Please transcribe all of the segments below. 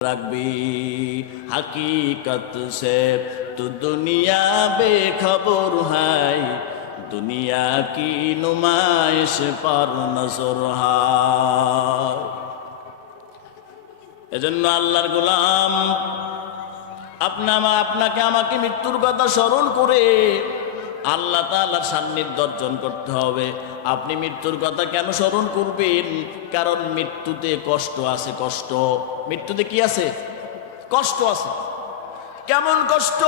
रखबी हकीकत से तो दुनिया बेखबर है दुनिया की नुमाइश पर नजर है। এজন্য আল্লাহর গোলাম আপনাকে আমাকে মৃত্যুর কথা স্মরণ করে আল্লাহ তাআলার সান্নিধ্য অর্জন করতে হবে। আপনি মৃত্যুর কথা কেন স্মরণ করবেন? কারণ মৃত্যুতে কষ্ট আছে। কষ্ট মৃত্যুতে কি আছে? কষ্ট আছে। কেমন কষ্ট?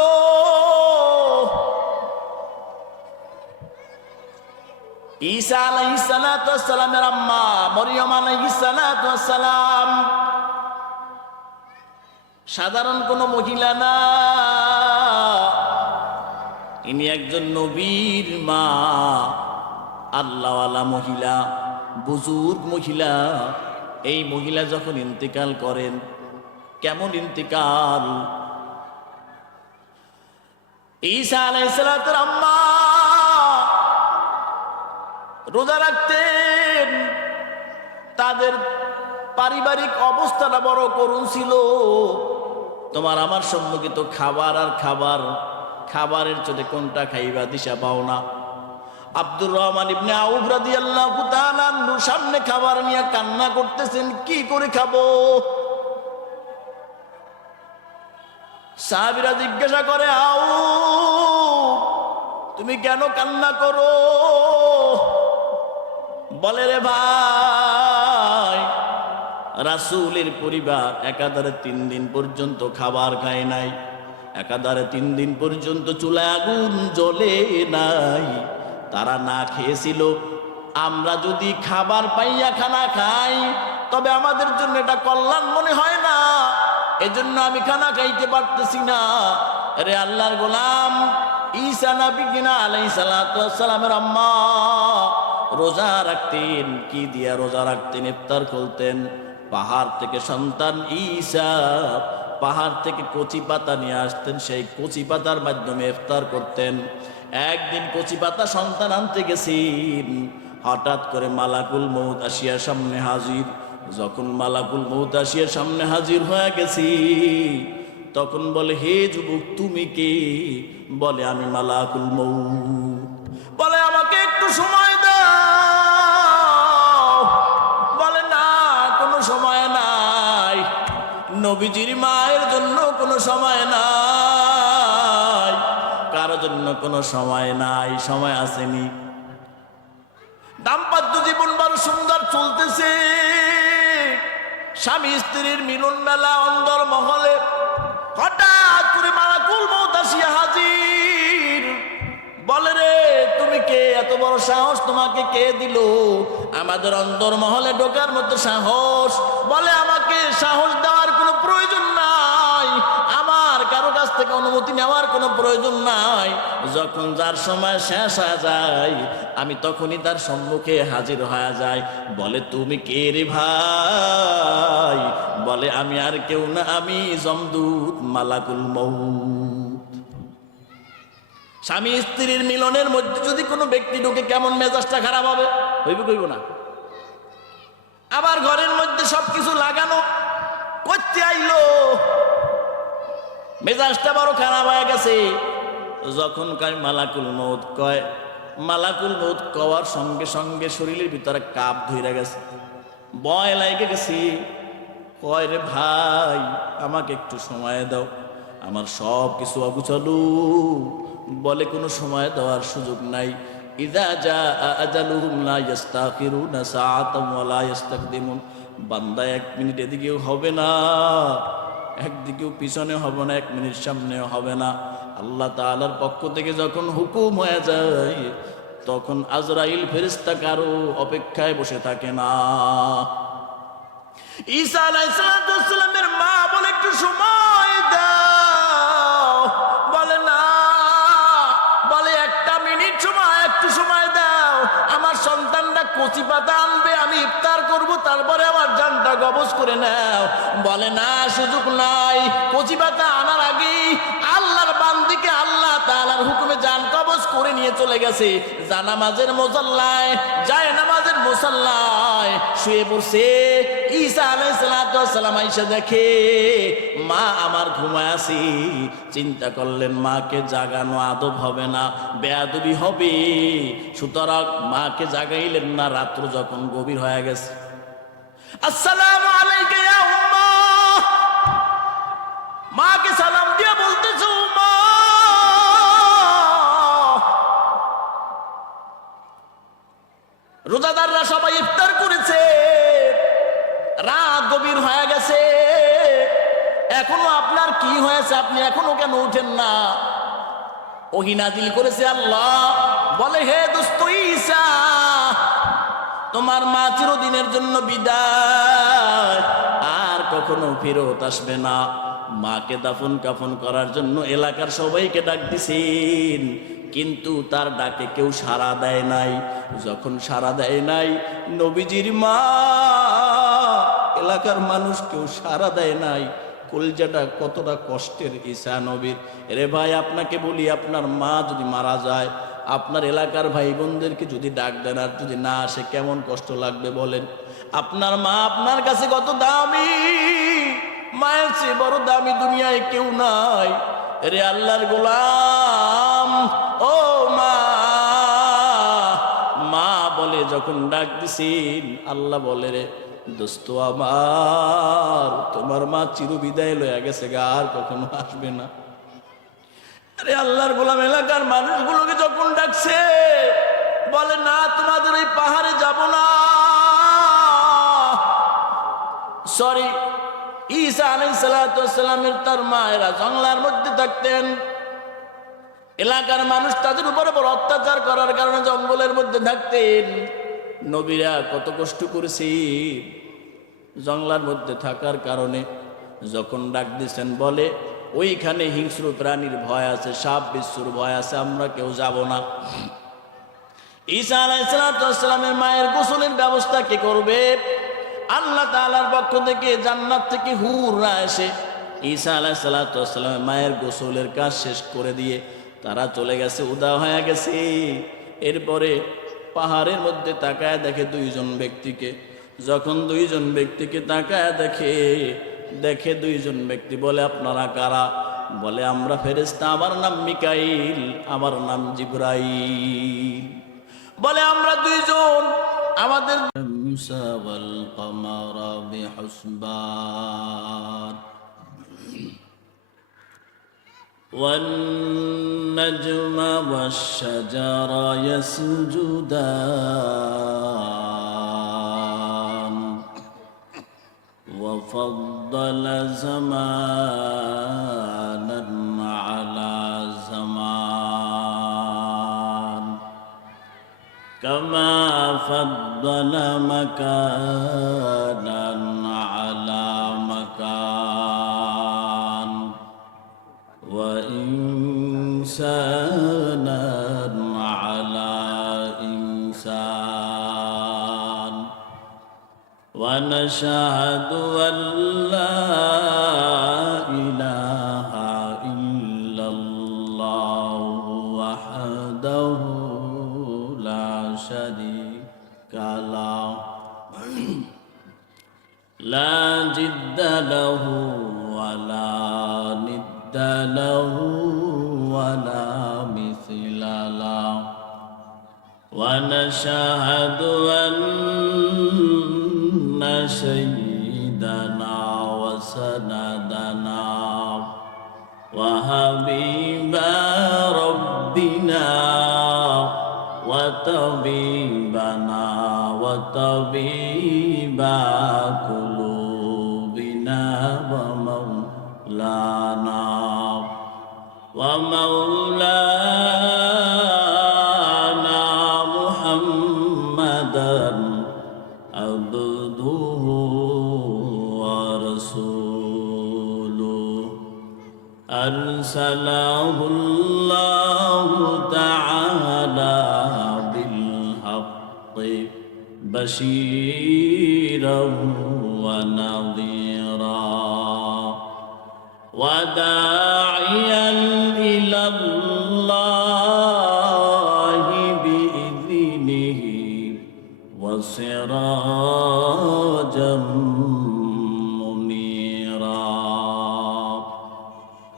ঈসা আলাইহিস সালাতু ওয়াস সালামের আম্মা মরিয়ম আলাইহিস সালাতু ওয়াস সালাম সাধারণ কোনো মহিলা না, ইনি একজন নবীর মা, আল্লাহওয়ালা মহিলা, বুজুর্গ মহিলা। এই মহিলা যখন ইন্তেকাল করেন, কেমন ইন্তেকাল! ঈসা আলাইহিস সালামের আম্মা রোজা রাখতেন। তাদের পারিবারিক অবস্থাটা বড় করুণ ছিল। তোমার আমার সম্মুখিত খাবার আর খাবার, খাবারের চোখে কোনটা খাইবা দিশা পাও না। আব্দুর রহমান ইবনে আউফ রাদিয়াল্লাহু তাআলা আনহু সামনে খাবার নিয়ে কান্না করতেছেন, কি করে খাবো? সাহাবীরা জিজ্ঞাসা করে, আউফ তুমি কেন কান্না করো? বলে, রে ভাই, রাসূলের পরিবার একাধারে 3 দিন পর্যন্ত খাবার খায় নাই, একাধারে 3 দিন পর্যন্ত চুলায় আগুন জ্বলে নাই, তারা না খেয়েছিল। আমরা যদি খাবার পাইয়া খানা খাই তবে আমাদের জন্য এটা কল্যাণ মনে হয় না, এজন্য আমি খানা খাইতে পারতেছি না। রে আল্লাহর গোলাম, ঈসা নবী কিনা আলাইহিস সালাতু ওয়াস সালামের আম্মা রোজা রাখতেন। কি দিয়া রোজা রাখতেন? ইফতার করতেন। পাহাড় থেকে সন্তান ঈসা পাহাড় থেকে কচি পাতা নিয়ে আসতেন, সেই কচি পাতার মাধ্যমে ইফতার করতেন। একদিন কচি পাতা সন্তান আনতে গেছেন, হঠাৎ করে মালাকুল মউত আসিয়া সামনে হাজির। যখন মালাকুল মউত আসিয়া সামনে হাজির হয়ে গেছি, তখন বলে, হে যুবক তুমি কে? বলে, আমি মালাকুল মউত। বলে, আমাকে একটু সময় দাও। বলে, না, কোনো সময় নাই। নবীজির মায়ের জন্য কোনো সময় নাই, কারো জন্য কোনো সময় নাই, সময় আসেনি। দাম্পত্য জীবন বড় সুন্দর চলতেছে, স্বামী স্ত্রীর মিলন মেলা অন্দর মহলে। হঠাৎ করে মালাকুল মউত আসিয়া হাজির। বলে, রে তুমি কে? এত বড় সাহস তোমাকে কে দিল আমাদের অন্দর মহলে ঢোকার মতো সাহস? বলে, আমাকে সাহস দেওয়ার কোনো প্রয়োজন নাই, আমার কারো কাছ থেকে অনুমতি নেওয়ার কোনো প্রয়োজন নাই। যখন যার সময় শেষ হয়ে যায় আমি তখনই তার সম্মুখে হাজির হয়ে যাই। বলে, তুমি কে রে ভাই? বলে, আমি আর কেউ না, আমি যমদূত মালাকুল মউত। স্বামী স্ত্রীর মিলনের মধ্যে যদি কোনো ব্যক্তি ঢুকে কেমন মেজাজটা খারাপ হবে? হইবে কইব না? আবার ঘরের মধ্যে সবকিছু লাগানো, করতে আইলো, মেজাজটা বড় খারাপ হয়ে গেছে। যখন কয় মালাকুল মউত, কয় মালাকুল মউত কওয়ার সঙ্গে সঙ্গে শরীরের ভিতরে কাপ ধইরা গেছে, ভয় লাগে গেছে। কয়, রে ভাই, আমাকে একটু সময় দাও, আমার সব কিছু অগুছালু। বলে, কোনো সময় দেওয়ার সুযোগ নাই। ইযা জাআ আজালুহুম লা ইস্তাখিরুনা সাআতাম ওয়া লা ইস্তাকদিমুন। বান্দা 1 মিনিট এদিকেও হবে না, একদিকেও পিছনে হবে না, 1 মিনিট সামনেও হবে না। আল্লাহ তাআলার পক্ষ থেকে যখন হুকুম হয়ে যায় তখন আজরাইল ফেরেশতা কারো অপেক্ষায় বসে থাকে না। ঈসা আলাইহিস সালামের মা বলে, একটু সময় দাও। বলে, না। বলে, 1 মিনিট সময়, একটু সময় দাও। আমার সন্তানটা কচি পাতা আনবে, আমি ইফতার করব, তারপরে আমার জানটা কবজ করে নাও। বলে, না, সুযোগ নাই। কচি পাতা আনার আগেই আল্লাহর বান্দা অন্যদিকে আল্লাহ তাআলার হুকুমে জান কবজ করে নিয়ে চলে গেছে জানামাজের মুসাল্লায়, যায় নামাজের মুসাল্লায় শুয়ে পড়ছে। ঈসা আলাইহিস সালাতু ওয়াস সালাম আয়েশা দেখে মা আমার ঘুমায় আছি। চিন্তা করলেন মাকে জাগানো আদব হবে না, বেয়াদবি হবে, সুতরাং মাকে জাগাইলেন না। রাত্র যখন গভীর হয়ে গেছে, আসসালামু আলাইকা ইয়া উম্মা, মাকে সালাম দিয়ে বলতেছে উম্মা। রোজাদাররা সবাই ইফতার করেছে, রাত গভীর হয়ে গেছে, এখনো আপনার কি হয়েছে? আপনি এখনো কেন উঠেন না? ওহী নাজিল করেছে আল্লাহ, বলে হে দোস্ত ঈসা, তোমার মা চিরদিনের জন্য বিদায়, আর কখনো ফেরত আসবে না। মাকে দাফন কাফন করার জন্য এলাকার সবাইকে ডাক দিছেন, কিন্তু তার ডাকে কেউ সাড়া দেয় নাই। যখন সাড়া দেয় নাই, নবীজির মা, এলাকার মানুষ কেউ সাড়া দেয় নাই, কলজাটা কতটা কষ্টের ঈসা নবীর। রে ভাই, আপনাকে বলি, আপনার মা যদি মারা যায়, আপনার এলাকার ভাই বোনদেরকে যদি ডাক দেন আর যদি না আসে, কেমন কষ্ট লাগবে বলেন? আপনার মা আপনার কাছে কত দামি, মায়ের চেয়ে বড় দামি দুনিয়ায় কেউ নাই। রে আল্লাহর গোলাম, ও মা, মা বলে যখন ডাক দিছেন, আল্লাহ বলে রে দোস্ত আমার, তোমার মা চিরবিদায় লয়ে গেছে গা, আর কখনো আসবে না। আরে আল্লাহর গোলাম এলাকার মানুষগুলোকে যখন ডাকছে, বলে না, তোমাদের ওই পাহাড়ে যাব না। সরি, ঈসা আলাইহিস সালাতু ওয়াস সালামের তার মায়েরা জঙ্গলার মধ্যে থাকতেন। এলাকার মানুষ তাদের উপরে বড় অত্যাচার করার কারণে জঙ্গলের মধ্যে থাকতেন। নবীরা কত কষ্ট করেছে জঙ্গলার মধ্যে থাকার কারণে। যখন ডাক দিচ্ছেন, বলে ওইখানে হিংস্র প্রাণীর ভয় আছে, সাপ বিচ্ছুর ভয় আছে, আমরা কেউ যাব না। ঈসা আলাইহিস সালাতু ওয়াস সালামের মায়ের গোসলের ব্যবস্থা কে করবে? আল্লাহ তাআলার পক্ষ থেকে জান্নাত থেকে হুররা এসে ঈসা আলাইহিস সালাতু ওয়াস সালামের মায়ের গোসলের কাজ শেষ করে দিয়ে তারা চলে গেছে, উদা হয়ে গেছে। এরপরে পাহাড়ের মধ্যে তাকায় দেখে দুইজন ব্যক্তিকে। যখন দুইজন ব্যক্তিকে তাকায় দেখে দুইজন ব্যক্তি বলে, আপনারা কারা? বলে, আমরা ফেরেশতা, আমার নাম মিকাইল, আমার নাম জিবরাইল। বলে, আমরা দুইজন, আমাদের والنجم والشجر يسجدان وفضل زمانا على زمان كما فضل مكانا على مكان وإنسانا على إنسان ونشهد أن لا إله إلا الله وحده لا شريك له لا جد له ولا ند له ولا مثل له ونشهد أن سيدنا وسندنا وحبيب ربنا وطبيبنا وطبيب قلوبنا ومولانا محمدا عبده ورسوله أرسله الله تعالى بالحق بشيرا ونذيرا وداعيا إلى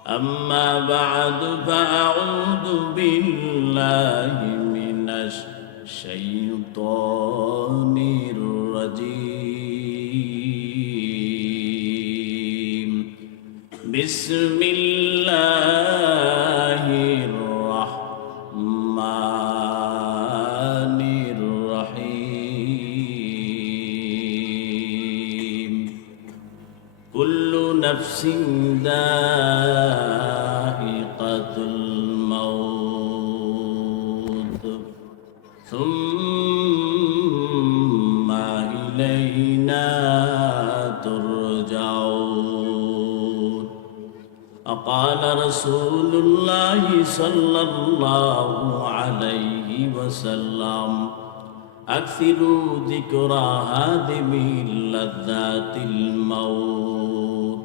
أما بعد فأعوذ بالله من الشيطان الرجيم بسم الله الرحمن الرحيم كل نفس ذائقة الموت ثم إلينا ترجعون وقال رسول الله صلى الله عليه وسلم أكثروا ذكر هادم لذات الموت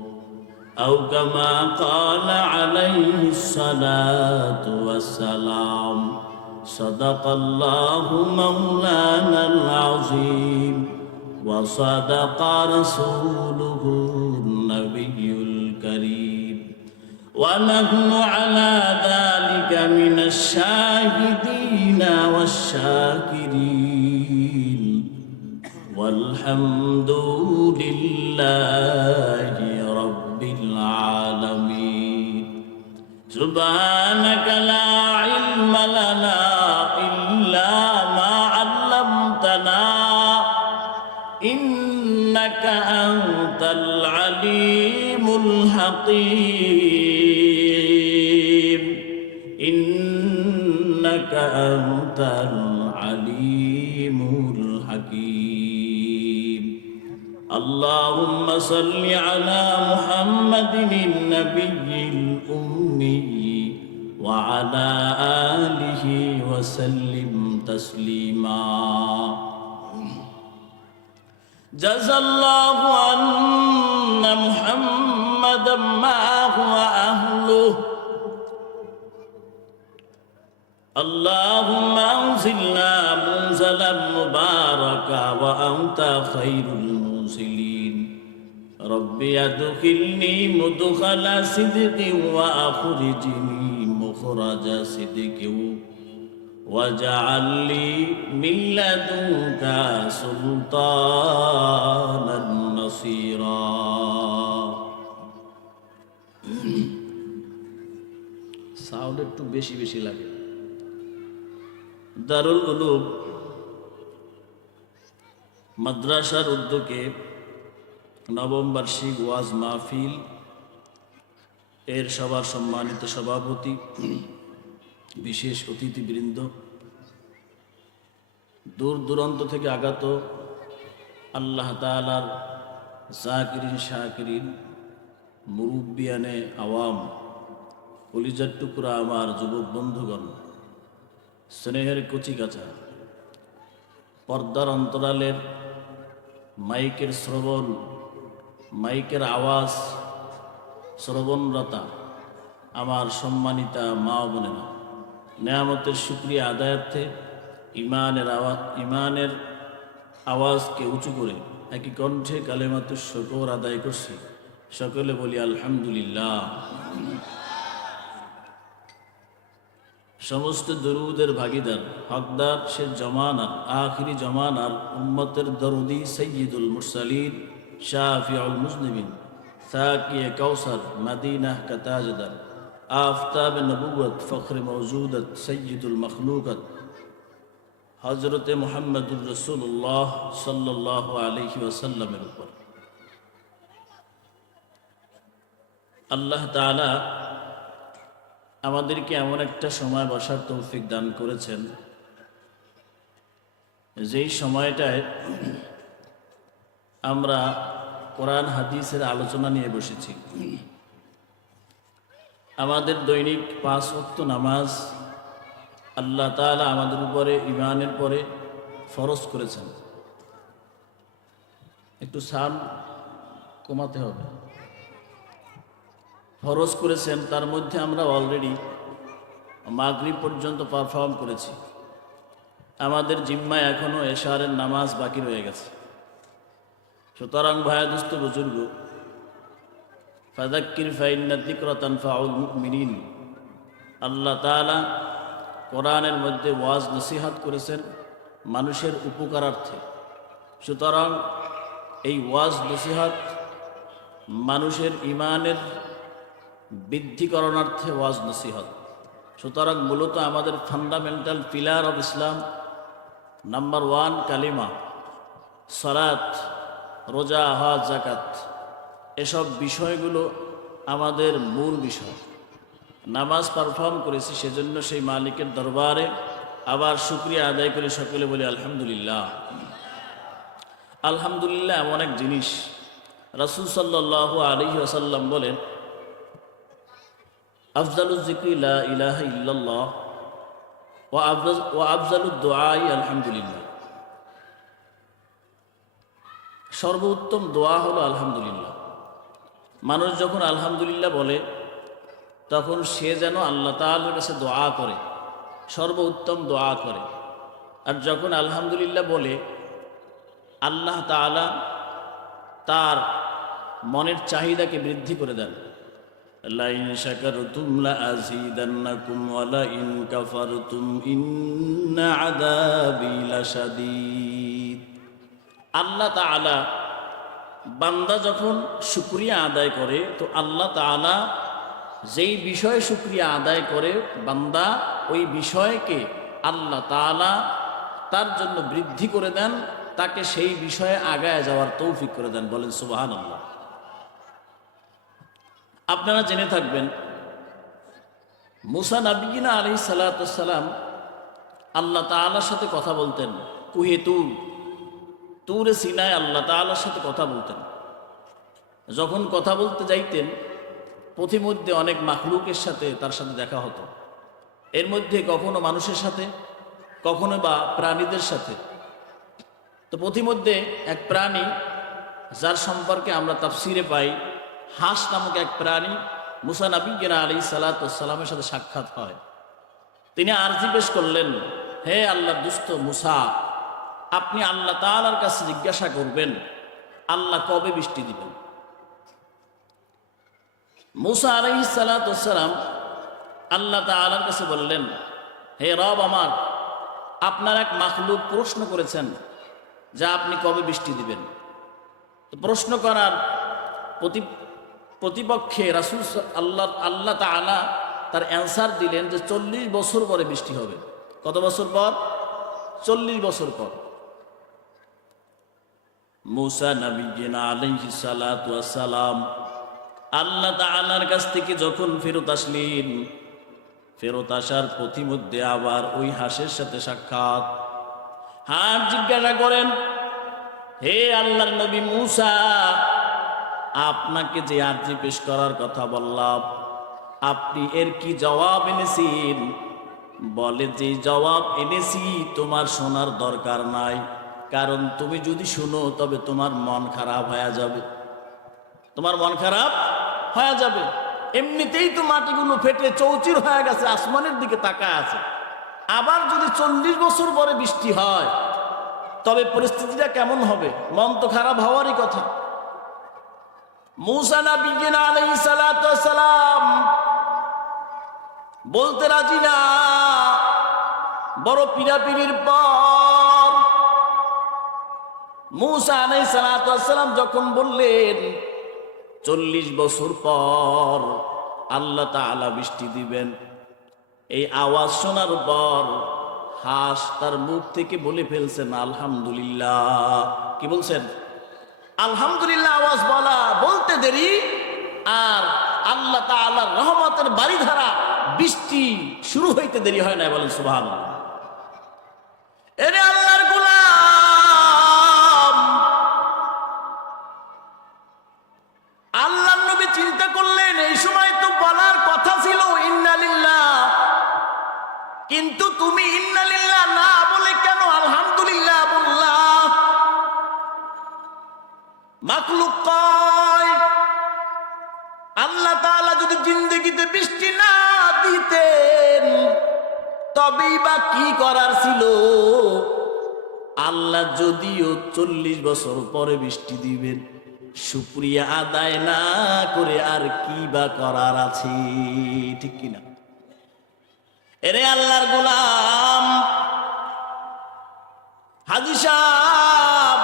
أو كما قال عليه الصلاة والسلام صدق الله مولانا العظيم وصدق رسوله النبي الكريم ونحن على ذلك من الشاهدين والشاكرين والحمد لله رب العالمين سبحانك لا علم لنا إلا ما علمتنا إنك أنت العليم الحكيم إنك أنت العليم الحكيم اللهم صل على محمد النبي الأمي وعلى آله وسلم تسليما جزى الله أن محمدا معه وأهله اللهم أنزلنا منزلا مباركا وأنت خير المنزلين ربي أدخلني مدخل صدق وأخرجني مخرج صدق واجعل لي من لدنك سلطانا نصيرا সাউন্ড একটু বেশি বেশি লাগে দারুল উলুম মাদ্রাসার উদ্যোগে নবম বার্ষিক ওয়াজ মাহফিল এর সবার সম্মানিত সভাপতি বিশেষ অতিথিবৃন্দ দূর দূরান্ত থেকে আগত আল্লাহ তাআলার জাকিরিন শাকিরিন মুরব্বিয়ানে আওয়াম কলিজার টুকরা আমার যুবক বন্ধুগণ স্নেহের কচিকাঁচা পর্দার অন্তরালের মাইকের শ্রবণ মাইকের আওয়াজ শ্রবণরতা আমার সম্মানিতা মা বোনেরা নেয়ামতের শুকরিয়া আদায়ার্থে ইমানের আওয়াজকে উঁচু করে একই কণ্ঠে কালেমাতুর শুকর আদায় করছি সকলে বলি আলহামদুলিল্লাহ সমস্ত দরুদের ভাগিদার হকদার সে জমানার আখিরি জমানার উম্মতের দরুদি সৈয়দুল মুরসালিন শাফিউল মুজনিবিন সাকিয়ে কাউসার মদিনা কা তাজদার আফতাব নবুয়ত ফখর মওজুদত সৈয়দুল মখলুকত হযরত মুহাম্মদুর রাসূলুল্লাহ সাল্লাল্লাহু আলাইহি ওয়াসাল্লামের উপর আল্লাহ তাআলা আমাদেরকে এমন একটা সময় বসার তৌফিক দান করেছেন যেই সময়টায় আমরা কোরআন হাদিসের আলোচনা নিয়ে বসেছি। আমাদের দৈনিক 5 ওয়াক্ত নামাজ আল্লাহ তাআলা আমাদের উপরে ঈমানের পরে ফরজ করেছেন। একটু সাউন্ড কমাতে হবে। ফরজ করেছেন, তার মধ্যে আমরা অলরেডি মাগরিব পর্যন্ত পারফর্ম করেছি। আমাদের জিম্মায় এখনও এশারের নামাজ বাকি রয়ে গেছে। সুতরাং ভাইয়া দোস্ত বুজুর্গ, ফাযাক্কির ফাইন্না যিকরা তানফাউল মুমিনিন। আল্লাহ তাআলা কোরআনের মধ্যে ওয়াজ নসিহত করেছেন মানুষের উপকারার্থে। সুতরাং এই ওয়াজ নসিহত মানুষের ঈমানের বৃদ্ধিকরণার্থে ওয়াজ নসিহত। সুতরাং মূলত আমাদের fundamental pillar of Islam number 1 কালিমা, সালাত, রোজা, হজ, যাকাত, এসব বিষয়গুলো আমাদের মূল বিষয়। নামাজ পারফর্ম করেছি, সেজন্য সেই মালিকের দরবারে আবার শুকরিয়া আদায় করে সকলে বলি আলহামদুলিল্লাহ। আলহামদুলিল্লাহ এমন এক জিনিস, রাসূল সাল্লাল্লাহু আলাইহি ওয়াসাল্লাম বলেন, আফজালুজ যিকরি লা ইলাহা ইল্লাল্লাহ ওয়া আফজালুদ দুআই আলহামদুলিল্লাহ। সর্বোত্তম দোয়া হলো আলহামদুলিল্লাহ। মানুষ যখন আলহামদুলিল্লাহ বলে তখন সে যেন আল্লাহ তাআলার কাছে দোয়া করে, সর্বোত্তম দোয়া করে। আর যখন আলহামদুলিল্লাহ বলে আল্লাহ তাআলা তার মনের চাহিদাকে বৃদ্ধি করে দেন। লাইন শাকারতুম লাযীদান্নাকুম ওয়া লাইন কাফারতুম ইন্না আযাবি লাশাদীদ। আল্লাহ তাআলা বান্দা যখন শুকরিয়া আদায় করে তো আল্লাহ তাআলা যেই বিষয়ে শুকরিয়া আদায় করে বান্দা ওই বিষয়কে আল্লাহ তাআলা তার জন্য বৃদ্ধি করে দেন, তাকে সেই বিষয়ে আগায় যাওয়ার তৌফিক করে দেন। বলেন সুবহানাল্লাহ। আপনারা জেনে থাকবেন মুসা নবীনা আলাইহিস সালাতু ওয়াস সালাম আল্লাহ তাআলার সাথে কথা বলতেন। কুহে তুরে সিনায় আল্লাহ তাআলার সাথে কথা বলতেন। যখন কথা বলতে যাইতেন পথিমধ্যে অনেক মাখলুকের সাথে তার সাথে দেখা হতো। এর মধ্যে কখনো মানুষের সাথে, কখনো বা প্রাণীদের সাথে। তো পথিমধ্যে এক প্রাণী যার সম্পর্কে আমরা তাফসিরে পাই, হাঁস নামক এক প্রাণী মুসা নবীনা আলাইহিস সালাতু ওয়াস সালামের সাথে সাক্ষাৎ হয়। তিনি আরজি পেশ করলেন, হে আল্লাহর দুষ্ট মুসা, আপনি আল্লাহ তাআলার কাছে জিজ্ঞাসা করবেন আল্লাহ কবে বৃষ্টি দিবেন। মুসা আলাইহিস সালাতু ওয়াস সালাম আল্লাহ তাআলার কাছে বললেন, হে রব আমার, আপনার এক মাখলুক প্রশ্ন করেছেন যে আপনি কবে বৃষ্টি দিবেন। তো প্রশ্ন করার প্রতিপক্ষে রাসূল আল্লাহ তাআলা তার অ্যান্সার দিলেন যে 40 বছর পরে বৃষ্টি হবে। কত বছর পর? 40 বছর পর। মুসা নবীনা আলাইহিস সালাতু ওয়াস সালাম আল্লাহ তাআলার কাছ থেকে যখন ফেরত আসলেন, ফেরত আসার পথিমধ্যে আবার ওই হাঁসের সাথে সাক্ষাৎ। হাঁস জিজ্ঞাসা করেন, হে আল্লাহর নবী মুসা, আপনাকে যে আরজি পেশ করার কথা বললাম, আপনি এর কি জবাব এনেছেন? বলে, যে জবাব এনেছি তোমার শোনার দরকার নাই, কারণ তুমি যদি শুনো তবে তোমার মন খারাপ হয়ে যাবে। তোমার মন খারাপ হয়ে যাবে। এমনিতেই তো মাটিগুলো ফেটে চৌচির হয়ে গেছে, আসমানের দিকে তাকায় আছে। আবার যদি 40 বছর পরে বৃষ্টি হয় তবে পরিস্থিতিটা কেমন হবে? মন তো খারাপ হওয়ারই কথা। মুসা নবীনা আলাইহিস সালাতু ওয়াস সালাম বলতে রাজি না। বড় পীড়াপিড়ির পর মুসা আলাইহিস সালাতু ওয়াস সালাম যখন বললেন 40 বছর পর আল্লাহ তাআলা বৃষ্টি দিবেন, এই আওয়াজ শোনার পর হাঁস তার মুখ থেকে বলে ফেলছেন আলহামদুলিল্লাহ। কি বলছেন? আলহামদুলিল্লাহ। আওয়াজ বলতে দেরি আর আল্লাহ তাআলার রহমতের বারিধারা বৃষ্টি শুরু হইতে দেরি হয় না। বলেন সুবহানাল্লাহ। এরে আল্লাহর গোলাম, আল্লাহর নবী চিন্তা করলেন এই সময় তো বলার কথা ছিল ইন্না লিল্লাহ, কিন্তু তুমি ইন্না লিল্লাহ না বলে কেন আলহামদুলিল্লাহ বললা? মাখলুক কয়, আল্লাহ তাআলা যদি জিন্দেগিতে বৃষ্টি না দিতেন তবেই বা কি করার ছিল? আল্লাহ যদিও 40 বছর পরে বৃষ্টি দিবেন, শুকরিয়া আদায় না করে আর কি বা করার আছে? ঠিক কিনা? এরে আল্লাহর গোলাম, হাজী সাহেব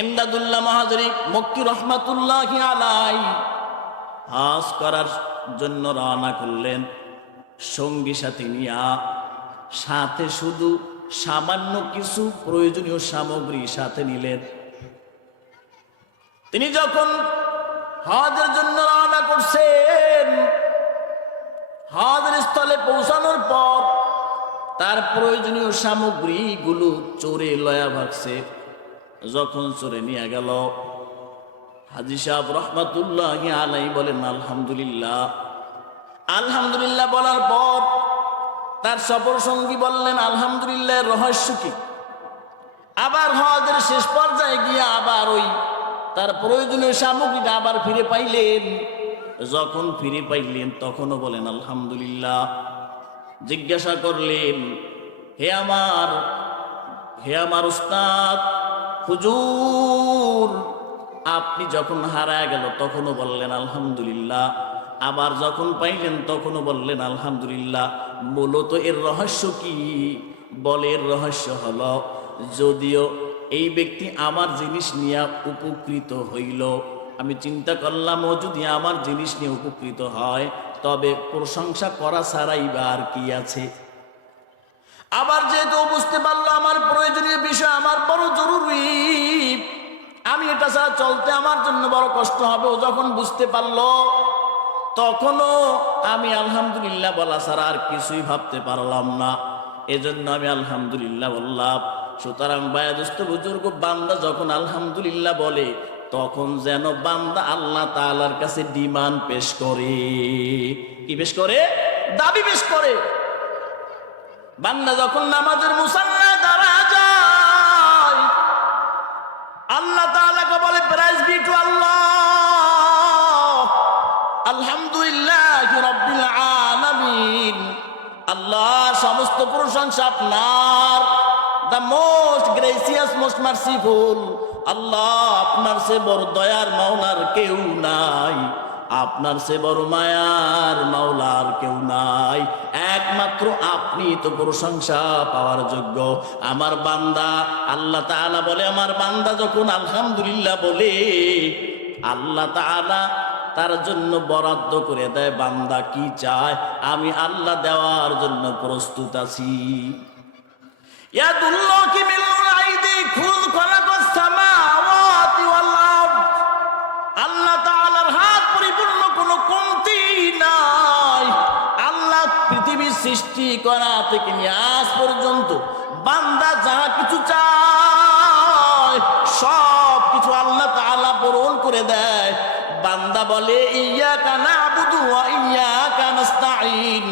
ইমদাদুল্লাহ মাহাজরি মক্কি রহমাতুল্লাহি আলাইহি হজ করার জন্য রওনা করলেন সঙ্গী সাথী নিয়া। সাথে শুধু সামান্য কিছু প্রয়োজনীয় সামগ্রী সাথে নিলেন। তিনি যখন হজের জন্য রওনা করছেন, হজের স্থলে পৌঁছানোর পর তার প্রয়োজনীয় সামগ্রীগুলো চোরে লয়া ভাগছে। যখন চোরে নিয়ে গেল, হাজী সাহেব রহমাতুল্লাহি আলাইহি বলেন আলহামদুলিল্লাহ। আলহামদুলিল্লাহ বলার পর তার সফর সঙ্গী বললেন আলহামদুলিল্লাহ, রহস্য কি? আবার হজের শেষ পর্যায়ে গিয়ে আবার ওই তার প্রয়োজনীয় সামগ্রীটা আবার ফিরে পাইলেন। যখন ফিরে পাইলেন তখনও বলেন আলহামদুলিল্লাহ। জিজ্ঞাসা করলেন, হে আমার উস্তাদ হুজুর, আপনি যখন হারায় গেল তখনও বললেন আলহামদুলিল্লাহ, আবার যখন পাইলেন তখনও বললেন আলহামদুলিল্লাহ। মূলত এর রহস্য কি? বলে এর রহস্য হলো, যদিও এই ব্যক্তি আমার জিনিস নিয়ে উপকৃত হইল, আমি চিন্তা করলাম ও যদি আমার জিনিস নিয়ে উপকৃত হয় তবে প্রশংসা করা ছাড়াই বা আর কি আছে। আবার যেহেতু বুঝতে পারলো আমার প্রয়োজনীয় বিষয় আমার বড় জরুরি, আমি এটা ছাড়া চলতে আমার জন্য বড় কষ্ট হবে, ও যখন বুঝতে পারলো তখনও আমি আলহামদুলিল্লাহ বলা ছাড়া আর কিছুই ভাবতে পারলাম না। এজন্য আমি আলহামদুলিল্লাহ বললাম। সুতরাং বায়াদুস্ত বুজুর্গ, বান্দা যখন আলহামদুলিল্লাহ বলে তখন যেন বান্দা আল্লাহ তাআলার কাছে ডিমান্ড পেশ করে। কি পেশ করে? দাবি পেশ করে। বান্দা যখন নামাজের মুসাল্লায় দাঁড়া যায়, আল্লাহ তাআলাকে বলে প্রাইজ বি টু আল্লাহ, আলহামদুলিল্লাহি রাব্বিল আলামিন। আল্লাহ সমস্ত প্রশংসা আপনার, the most gracious most merciful. Allah, আপনার সে বড় দয়ার মাওলার কেউ নাই, আপনার সে বড় মায়ার মাওলার কেউ নাই, একমাত্র আপনি তো প্রশংসা পাওয়ার যোগ্য। আমার বান্দা, আল্লাহ তাআলা বলে, আমার বান্দা যখন আলহামদুলিল্লাহ বলে আল্লাহ তাআলা তার জন্য বরাদ্দ করে দেয়। বান্দা কি চায় আমি আল্লাহ দেওয়ার জন্য প্রস্তুত আছি। ইয়াদুল্লাহি মিনাল আইদি খুল খালাকাস সামাওয়াতি ওয়াল আরদ। আল্লাহ তাআলার হাত পরিপূর্ণ কোনো কমতি নাই। আল্লাহ পৃথিবীর সৃষ্টি করা থেকে নিয়ে আজ পর্যন্ত বান্দা যা কিছু চায় সব কিছু আল্লাহ তাআলা পূরণ করে দেয়। বান্দা বলে ইয়্যাকা না'বুদু ওয়া ইয়্যাকা নাস্তাঈন।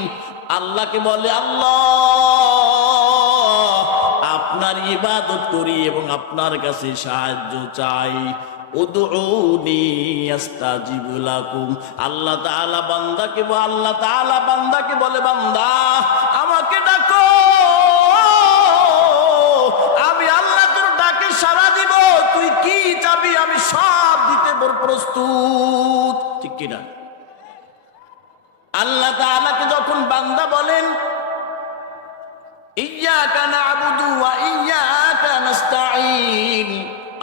আল্লাহকে বলে আল্লাহ, আপনার ইবাদত করি এবং আপনার কাছে সাহায্য চাই। উদউনি আস্তাজিব লাকুম। আল্লাহ তাআলা বান্দাকে বলে বান্দা আমাকে ডাকো, আমি আল্লাহ তোর ডাকে সাড়া দিব। তুই কি চাবি আমি সব দিতে প্রস্তুত। ঠিক কিনা? আল্লাহ তাআলাকে যখন বান্দা বলেন ইয়্যাকা না'বুদু ওয়া ইয়্যাকা নাস্তাঈন,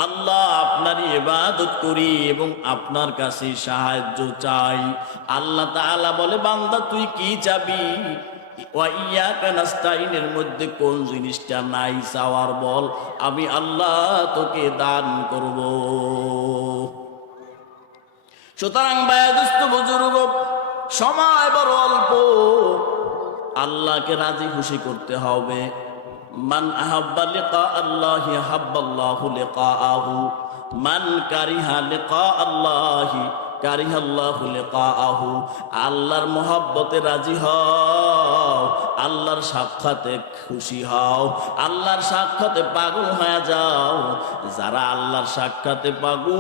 আল্লাহ আপনার ইবাদত করি এবং আপনার কাছে সাহায্য চাই। আল্লাহ তাআলা বলে বান্দা তুই কি চাবি? ওয়া ইয়্যাকা নাস্তাঈনের মধ্যে কোন জিনিসটা নাই চাওয়ার বল, আমি আল্লাহ তোকে দান করব। সুতরাং বায়াদুস্ত বুজুর্গ, সময় বড় অল্প, আল্লাহকে রাজি খুশি করতে হবে। মান আহাব্বা লিকা আল্লাহি হাব্বাল্লাহু লিকাআহু, মান কারিহা লিকা আল্লাহি কারিহাল্লাহু লিকাআহু। আল্লাহর মহব্বতে রাজি হও, আল্লাহর সাক্ষাতে খুশি হও, আল্লাহর সাক্ষাতে পাগল হয়ে যাও। যারা আল্লাহর সাক্ষাতে পাগল,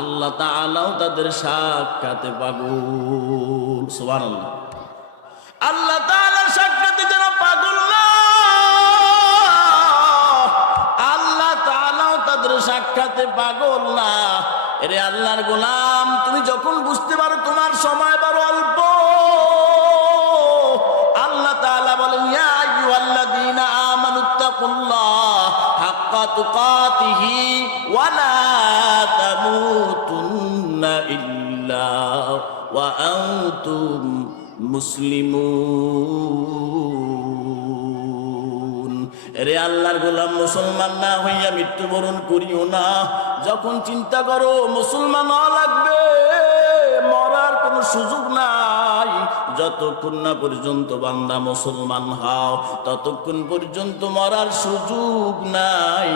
আল্লাহ তাআলাও তাদের সাক্ষাতে পাগল। সুবহানাল্লাহ। আল্লাহ তাআলার সাক্ষাতে যারা পাগল না, আল্লাহ তাআলাও সাক্ষাতে পাগল না। এরে আল্লাহর গোলাম, তুমি যখন বুঝতে পারো তোমার সময় বড় অল্প, আল্লাহ তাআলা বলেন ইয়া আইয়ুহাল্লাযীনা আমানুত্তাকুল্লাহ হাক্কা তুকাতিহি ওয়া লা তামুতুন্না ইল্লা ওয়া আনতুম মুসলিমুন। এরে আল্লাহর গোলাম, মুসলমান না হইয়া মৃত্যুবরণ করিও না। যখন চিন্তা করো মুসলমান হওয়া লাগবে, মরার কোনো সুযোগ নাই, যতক্ষণ না পর্যন্ত বান্দা মুসলমান হও ততক্ষণ পর্যন্ত মরার সুযোগ নাই।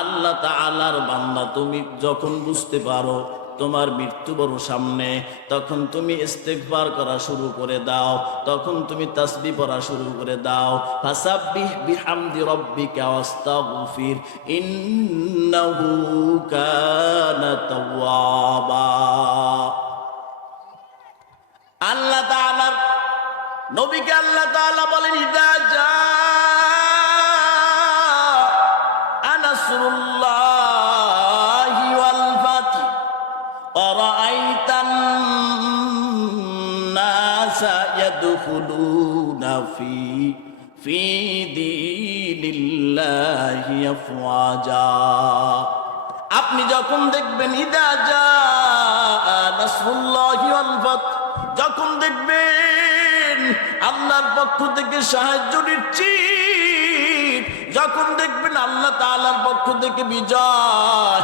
আল্লাহ তাআলার বান্দা তুমি যখন বুঝতে পারো তোমার মৃত্যু বড় সামনে, তখন তুমি ইস্তেগফার করা শুরু করে দাও, তখন তুমি তাসবিহ পড়া শুরু করে দাও। ফাসাব্বিহ বিহামদি রাব্বিকা ওয়াস্তাগফির ইন্নাহু কানা তাওয়াবা। আল্লাহ তাআলার নবীকে আল্লাহ তাআলা বলেন ইযা জাআ নাসরুল্লাহি ওয়াল ফাত ওয়ারাআইতান নাসা ইয়াদখুলুনা ফি দীনিল্লাহি আফওয়াজা। আপনি যখন দেখবেন ইযা জাআ নাসরুল্লাহি ওয়াল ফাত, যখন দেখবেন আল্লাহর পক্ষ থেকে সাহায্যের চিৎ, যখন দেখবেন আল্লাহ তাআলার পক্ষ থেকে বিজয়,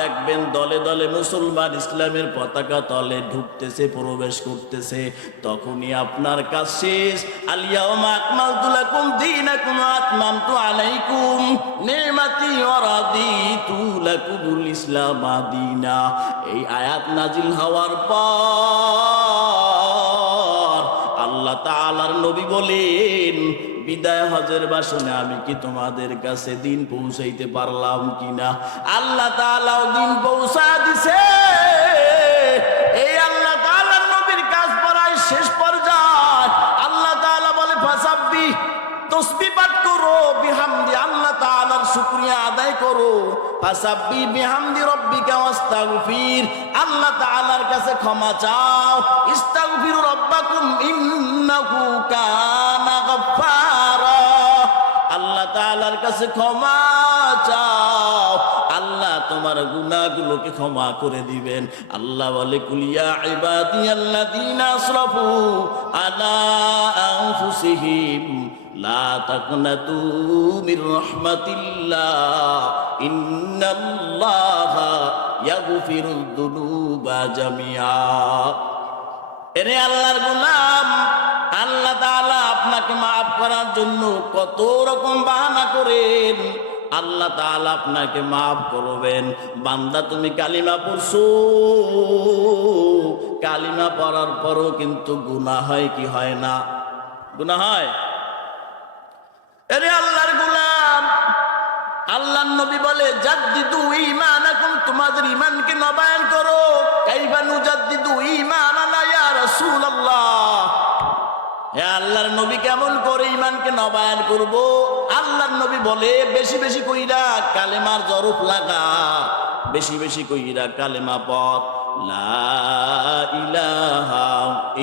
দেখবেন দলে দলে মুসলমান ইসলামের পতাকা তলে ঢুকতেছে, প্রবেশ করতেছে, তখনই আপনার কাজ শেষ। আল-ইয়াওমা আকমালতু লাকুম দীনাকুম ওয়া আতমামতু আলাইকুম নি'মাতি ওয়া রাদিতু লাকুমুল ইসলামা দীনা। এই আয়াত নাজিল হওয়ার পর আল্লাহ তাআলার নবী বলেন বিদায় হজের ভাষণে আমি কি তোমাদের কাছে দিন পৌঁছাইতে পারলাম কিনা? আল্লাহ তাআলাও দিন পৌঁছা দিছে। এই আল্লাহ তাআলার নবীর কাজ পড়ায় শেষ পর্যায়ে আল্লাহ তাআলা বলে ফাসাব্বিহ, তাসবিহ পাঠ করো, বিহামদি আল্লাহ তাআলার শুকরিয়া আদায় করো, ফাসাব্বিহ বিহামদি রাব্বিকা ওয়াস্তাগফির আল্লাহ তাআলার কাছে ক্ষমা চাও, ইস্তাগফিরু রাব্বাকুম ইন্নাহু কানা গাফফারা আল্লাহ তাআলার কাছে ক্ষমা চাও, আল্লাহ তোমার গুনাহগুলোকে ক্ষমা করে দিবেন। আল্লাহ বলে কুল ইয়া ইবাদিয়াল্লাযীনা আসরাফু আলা আনফুসিহিম লা তাকনাতু মির রাহমাতিল্লাহ ইন্নাল্লাহা ইয়াগফিরুদ যুনুবা জামিআ। এরে আল্লাহর গোলাম, আল্লাহ তাআলা আপনাকে মাফ করার জন্য কত রকম বাহানা করেন, আল্লাহ তাআলা আপনাকে মাফ করবেন। বান্দা তুমি কালিমা পড়ছো, কালিমা পড়ার পরও কিন্তু গুনাহ হয় কি হয় না? গুনাহ হয়। এরে আল্লাহর গোলাম, আল্লাহর নবী বলে জাদ্দিদু ঈমানাকুম, তোমাদের ঈমানকে নবায়ন করো। কাইফা নুজাদ্দিদু ঈমানানা ইয়া রাসূলুল্লাহ, হে আল্লাহর নবী কেমন করে ঈমানকে নবায়ন করব? আল্লাহর নবী বলে বেশি বেশি কইরা কালেমার জরফ লাগা, বেশি বেশি কইরা কালেমা পড়, লা ইলাহা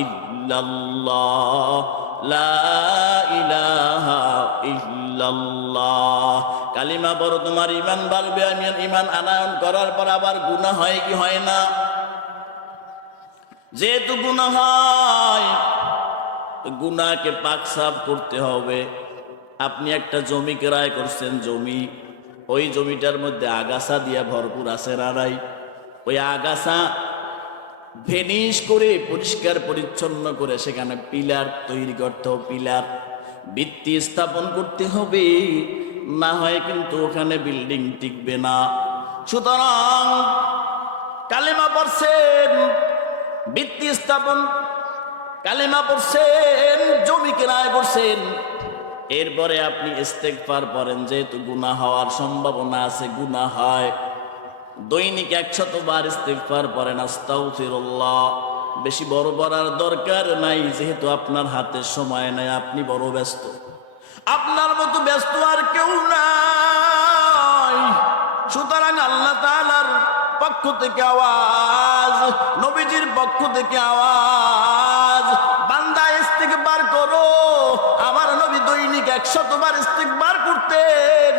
ইল্লাল্লাহ লা ইলাহা ইল্লাল্লাহ। কালিমা পড়ো, তোমার ঈমান বাড়বে। ঈমান আনয়ন করার পর আবার গুনাহ হয় কি হয় না? যেহেতু গুনাহ হয়, গুনাহকে পাক সাফ করতে হবে। আপনি একটা জমি ক্রয় করছেন, জমি, ওই জমিটার মধ্যে আগাছা দিয়া ভরপুর আছে না নাই? ওই আগাছা ভেনিশ করে পরিষ্কার পরিচ্ছন্ন করে সেখানে পিলার তৈরি করতে হবে, পিলার ভিত্তি স্থাপন করতে হবে, না হয় কিন্তু ওখানে বিল্ডিং টিকবে না। সুতরাং কালেমা পড়ছেন, ভিত্তি স্থাপন, কালেমা পড়ছেন, জমি ক্রয় করছেন, এরপরে আপনি ইস্তেগফার পড়েন। যেহেতু গুনাহ হওয়ার সম্ভাবনা আছে, গুনাহ হয়, দৈনিক 100 বার ইস্তেগফার পড়েন, আস্তাগফিরুল্লাহ। বেশি বড় বড়ার দরকার নাই, যেহেতু আপনার হাতে সময় নাই, আপনি বড় ব্যস্ত, আপনার মতো ব্যস্ত আর কেউ নাই। সুতরাং আল্লাহ তাআলার পক্ষ থেকে আওয়াজ, নবীজির পক্ষ থেকে আওয়াজ, বান্দা ইস্তিগফার করো। আমার নবী দৈনিক 100 বার ইস্তিগফার করতেন,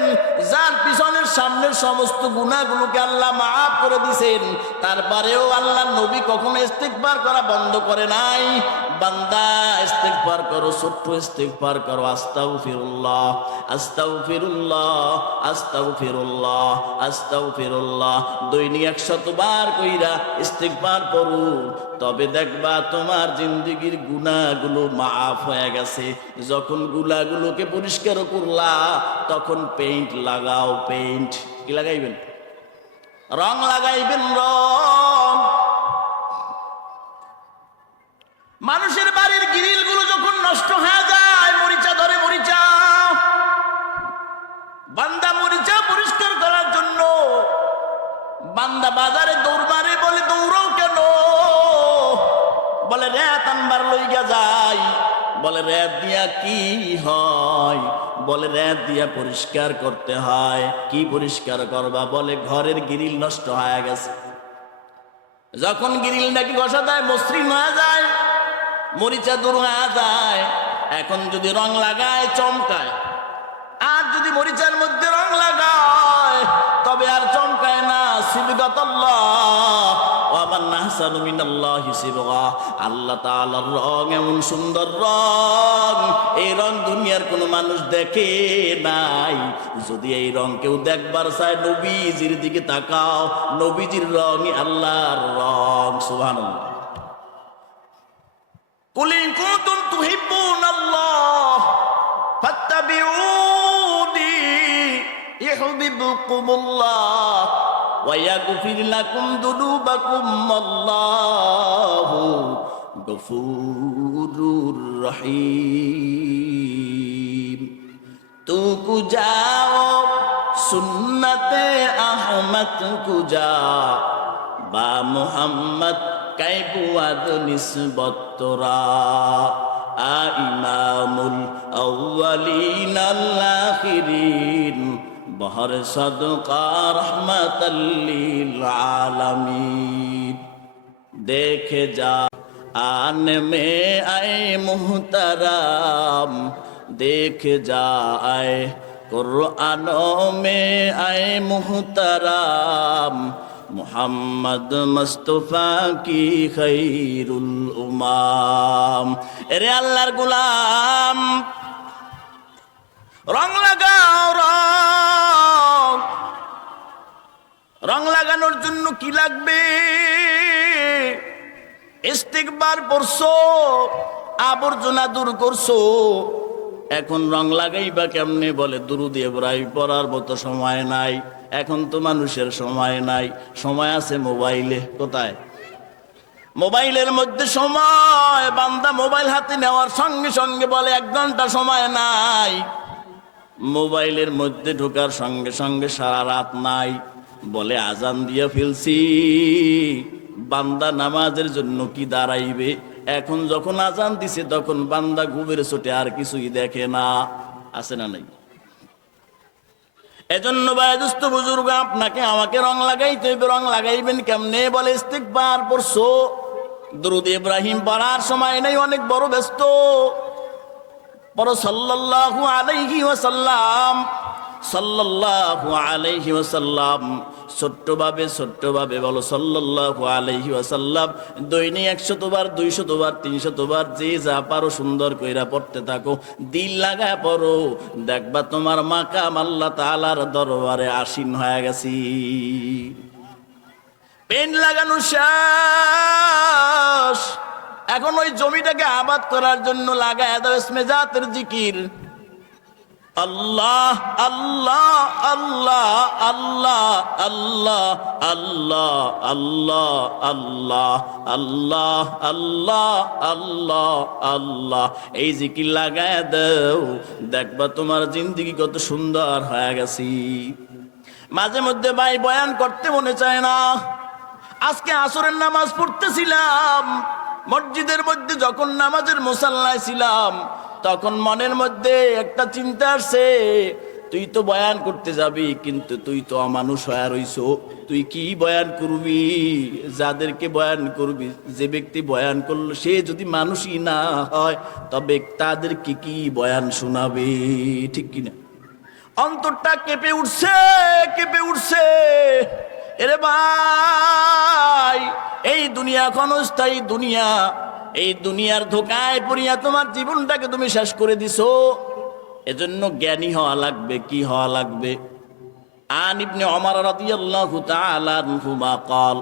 যার পিছনের সামনের সমস্ত গুনাহগুলোকে আল্লাহ মাফ করে দিয়েছেন। তারপরেও আল্লাহ নবী কখনো ইস্তিগফার করা বন্ধ করে নাই। বান্দা ইস্তিগফার করো, ছোট্ট ইস্তিগফার করো, আস্তাগফিরুল্লাহ আস্তাগফিরুল্লাহ আস্তাগফিরুল্লাহ আস্তাগফিরুল্লাহ, দৈনিক 100 বার কইরা ইস্তিগফার করো। তবে দেখবা তোমার জিন্দেগীর গুনাহগুলো মাফ হয়ে গেছে। যখন গুনাহগুলোকে পরিষ্কার করলা, তখন পেইন্ট লাগাও। পেইন্ট কি লাগাইবেন? রং লাগাইবেন, রং। মানুষের বাড়ির গ্রিলগুলো যখন নষ্ট হয়ে যায়, মরিচা ধরে, মরিচা, বান্দা মরিচা পরিষ্কার করার জন্য বান্দা বাজারে দৌড় মারে। বলে দৌড়াও কেন? বলে রেত আনবার লইগা যাই। বলে রেত দিয়া কি হয়? বলে রেত দিয়া পরিষ্কার করতে হয়। কি পরিষ্কার করবা? বলে ঘরের গ্রিল নষ্ট হয়ে গেছে। যখন গ্রিল নাকি ঘষা দেয়, মসৃণ হয়ে যায়, মরিচা দূর হয়ে যায়। এখন যদি রং লাগায়, চমকায়। আর যদি মরিচার মধ্যে রং লাগায়, তবে আর চমকায় না। সিবগাতাল্লাহ ওয়া মান আহসানু মিনাল্লাহি সিবগা। আল্লাহ তাআলার রং এমন সুন্দর রং, এই রং দুনিয়ার কোনো মানুষ দেখে নাই। যদি এই রং কেউ দেখবার চায়, নবীজির দিকে তাকাও। নবীজির রংই আল্লাহর রং। সুবহানাল্লাহ। কুল ইন কুনতুম তুহিব্বুনাল্লাহ ফাত্তাবিউনি ইউহিব্বুকুমুল্লাহ ওয়া ইয়াগফির লাকুম যুনুবাকুম আল্লাহু গফুরুর রহিম। তু কুজাও সুন্নতে আহমদ কুজা বা মুহাম্মদ কাইবুয়াদ নিসবত তোরা ইমামুল আউয়ালিন আল আখিরিন বহর সদকা রহমাতাল লিল আলামিন। দেখে যা आन में आए मुहतरम, देख जाए कुरानों में आए मुहतरम, मोहम्मद मुस्तफा की खैरुल उमाम। এরে আল্লাহর গোলাম, রং লাগাও রং। রং লাগানোর জন্য কি লাগবে? ইস্তিগফার পড়ছো, আবর্জনা দূর করছো। এখন রং লাগাইবা কেমনে? বলে দুরূদ ইব্রাহিম পড়ার মতো সময় নাই। এখন তো মানুষের সময় নাই, সময় আছে মোবাইলে। কোথায়? মোবাইলের মধ্যে সময়। বান্দা মোবাইল হাতে নেওয়ার সঙ্গে সঙ্গে বলে 1 ঘন্টা সময় নাই। মোবাইলের মধ্যে ঢোকার সঙ্গে সঙ্গে সারা রাত নাই। বলে আজান দিয়ে ফেলছি, বান্দা নামাজের জন্য কি দাঁড়াইবে? এখন যখন আজান দিছে, তখন বান্দা ঘুমের চোটে আর কিছুই দেখে না। আছে না নাই? এজন্য ভাই দোস্ত বুজুর্গ, আপনাকে আমাকে রং লাগাইতে হইবে। রং লাগাইবেন কেমনে? বলে ইস্তিগফার পড়ছো, দুরূদ ইব্রাহিম পড়ার সময় নাই, অনেক বড় ব্যস্ত। পড়ো সাল্লাল্লাহু আলাইহি ওয়াসাল্লাম, সাল্লাল্লাহু আলাইহি ওয়াসাল্লাম। ছোট্ট ভাবে বলো সাল্লাল্লাহু আলাইহি ওয়াসাল্লাম। দৈনিক 100 বার, 200 বার, 300 বার, যে যা পারো সুন্দর কইরা পড়তে থাকো। দিল লাগায় পড়ো, দেখবা তোমার মাকাম আল্লাহ তাআলার দরবারে আসীন হয়ে গেছি। পেন লাগানো শেষ, এখন ওই জমিটাকে আবাদ করার জন্য লাগায় দাও ইসমে জাতের জিকির। আল্লাহ আল্লাহ আল্লাহ আল্লাহ আল্লাহ আল্লাহ আল্লাহ আল্লাহ আল্লাহ আল্লাহ আল্লাহ আল্লাহ, এই জিকির লাগায় দাও, দেখবা তোমার জিন্দেগি কত সুন্দর হয়ে গেছি। মাঝে মধ্যে ভাই বয়ান করতে মনে চায় না। আজকে আসরের নামাজ পড়তেছিলাম, মসজিদের মধ্যে যখন নামাজের মুসাল্লায় ছিলাম, তখন মনের মধ্যে একটা চিন্তা আসছে, তুই তো বয়ান করতে যাবি, কিন্তু তুই তো অমানুষ হয়ে রইছো, তুই কি বয়ান করবি? যাদেরকে বয়ান করবি, যে ব্যক্তি বয়ান করলো সে যদি মানুষই না হয়, তবে তাদেরকে কি বয়ান শোনাবে? ঠিক কিনা? অন্তরটা কেঁপে উঠছে, কেঁপে উঠছে। এরে ভাই, এই দুনিয়া ক্ষণস্থায়ী দুনিয়া, এই দুনিয়ার ধোকায় পড়িয়া তোমার জীবনটাকে তুমি শেষ করে দিছো। এজন্য জ্ঞানী হওয়া লাগবে। কি হওয়া লাগবে? আন ইবনে ওমর রাদিয়াল্লাহু তাআলা আনহুমা قال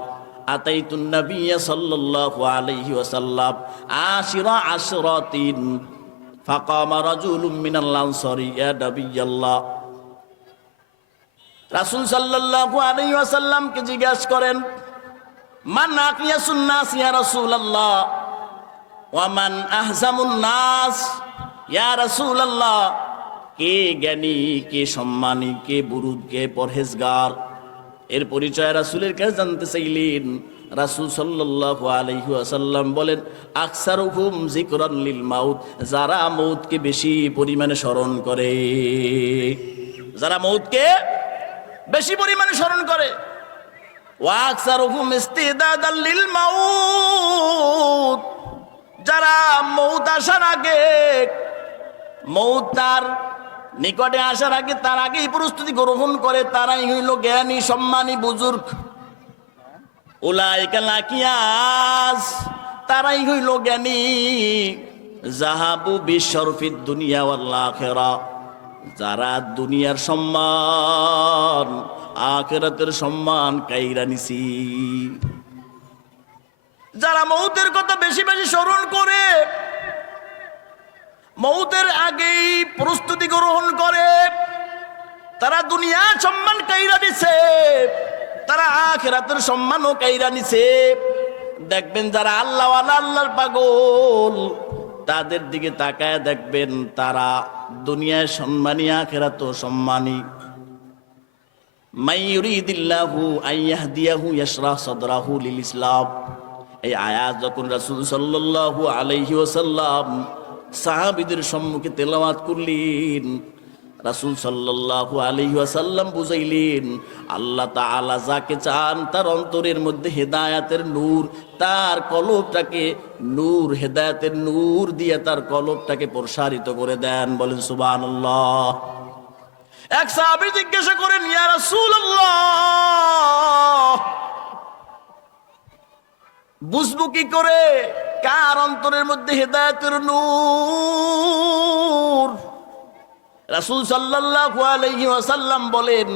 আতাইতু النبي صلى الله عليه وسلم عاشر عشرة فقام رجل من الأنصار يا نبي الله। রাসূল সাল্লাল্লাহু আলাইহি ওয়াসাল্লামকে জিজ্ঞাসা করেন, মান আকিয়াসুন নাস ইয়া রাসূলুল্লাহ ওয়া মান আহজামুন নাস ইয়া রাসূলুল্লাহ। কে জ্ঞানী, কে সম্মানী, কে বুরুদ, কে পরহেজগার? এর পরিচয় রাসূলের কাছে জানতে চাইলেন। রাসূল সাল্লাল্লাহু আলাইহি ওয়াসাল্লাম বলেন, আকসারুহুম যিকরান লিল মাউত, যারা মউতকে বেশি পরিমাণে স্মরণ করে। যারা মউতকে বেশি পরিমাণে স্মরণ করে। ওয়া আকসারুহুম ইস্তিদাদাল লিল মাউত, যারা মউত আসার আগে, মউত তার নিকটে আসার আগে, তার আগেই প্রস্তুতি গ্রহণ করে, তারাই হইল জ্ঞানী, সম্মানী, বুজুর্গ। উলাইকা লাকিয়াস, তারাই হইল জ্ঞানী। যাহাবু বিশরফিদ দুনিয়া ওয়াল আখিরা, যারা দুনিয়ার সম্মান, আখিরাতের সম্মান কাইরা নিছি। যারা মউতের কথা বেশি বেশি স্মরণ করে, মউতের আগেই প্রস্তুতি গ্রহণ করে, তারা দুনিয়ার সম্মান কাইরা নিছে, তারা আখিরাতের সম্মানও কাইরা নিছে। দেখবেন যারা আল্লাহওয়ালা, আল্লাহর পাগল, তাদের দিকে তাকায় দেখবেন তারা দুনিয়ায় সম্মানী, আখিরাতেও সম্মানী। মাই ইউরিদিল্লাহু আইয়াহদিয়াহু ইয়াশরাহ সাদরাহু লিল ইসলাম। এই আয়াত যখন রাসূল সাল্লাল্লাহু আলাইহি ওয়াসাল্লাম সাহাবীদের সম্মুখে তেলাওয়াত করলেন, রাসূল সাল্লাল্লাহু আলাইহি ওয়াসাল্লাম বুঝাইলেন, আল্লাহ তাআলা যাকে চান তার অন্তরের মধ্যে হেদায়েতের নূর, তার কলবটাকে নূর, হেদায়েতের নূর দিয়ে তার কলবটাকে প্রসারিত করে দেন। বলেন সুবহানাল্লাহ। এক সাহাবী জিজ্ঞাসা করেন, ইয়া রাসূলুল্লাহ, বুঝবো কি করে কার অন্তরের মধ্যে হেদায়েতের নূর? রাসূল সাল্লাল্লাহু আলাইহি ওয়াসাল্লাম বলেন,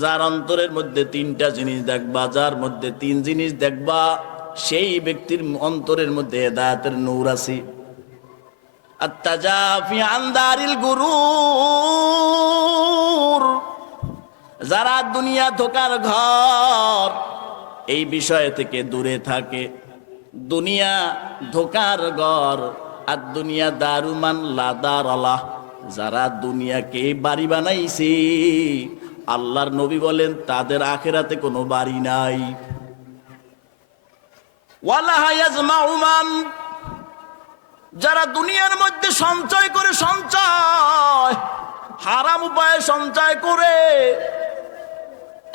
যার অন্তরের মধ্যে তিনটা জিনিস দেখবা, যার মধ্যে তিন জিনিস দেখবা, সেই ব্যক্তির অন্তরের মধ্যে হেদায়েতের নূর আছে। আত-তাজাফি আন দারিল গুরুর, যারা দুনিয়া ধোকার ঘর, এই বিষয় থেকে দূরে থাকে। দুনিয়া ধোকার ঘর, আর দুনিয়া দারুমান লা দারালাহ, যারা দুনিয়াকে বাড়ি বানাইছে, আল্লাহর নবী বলেন তাদের আখিরাতে কোনো বাড়ি নাই। ওয়ালা ইয়াজমাউ মান, যারা দুনিয়ার মধ্যে সঞ্চয় করে, সঞ্চয় হারাম উপায়ে সঞ্চয় করে,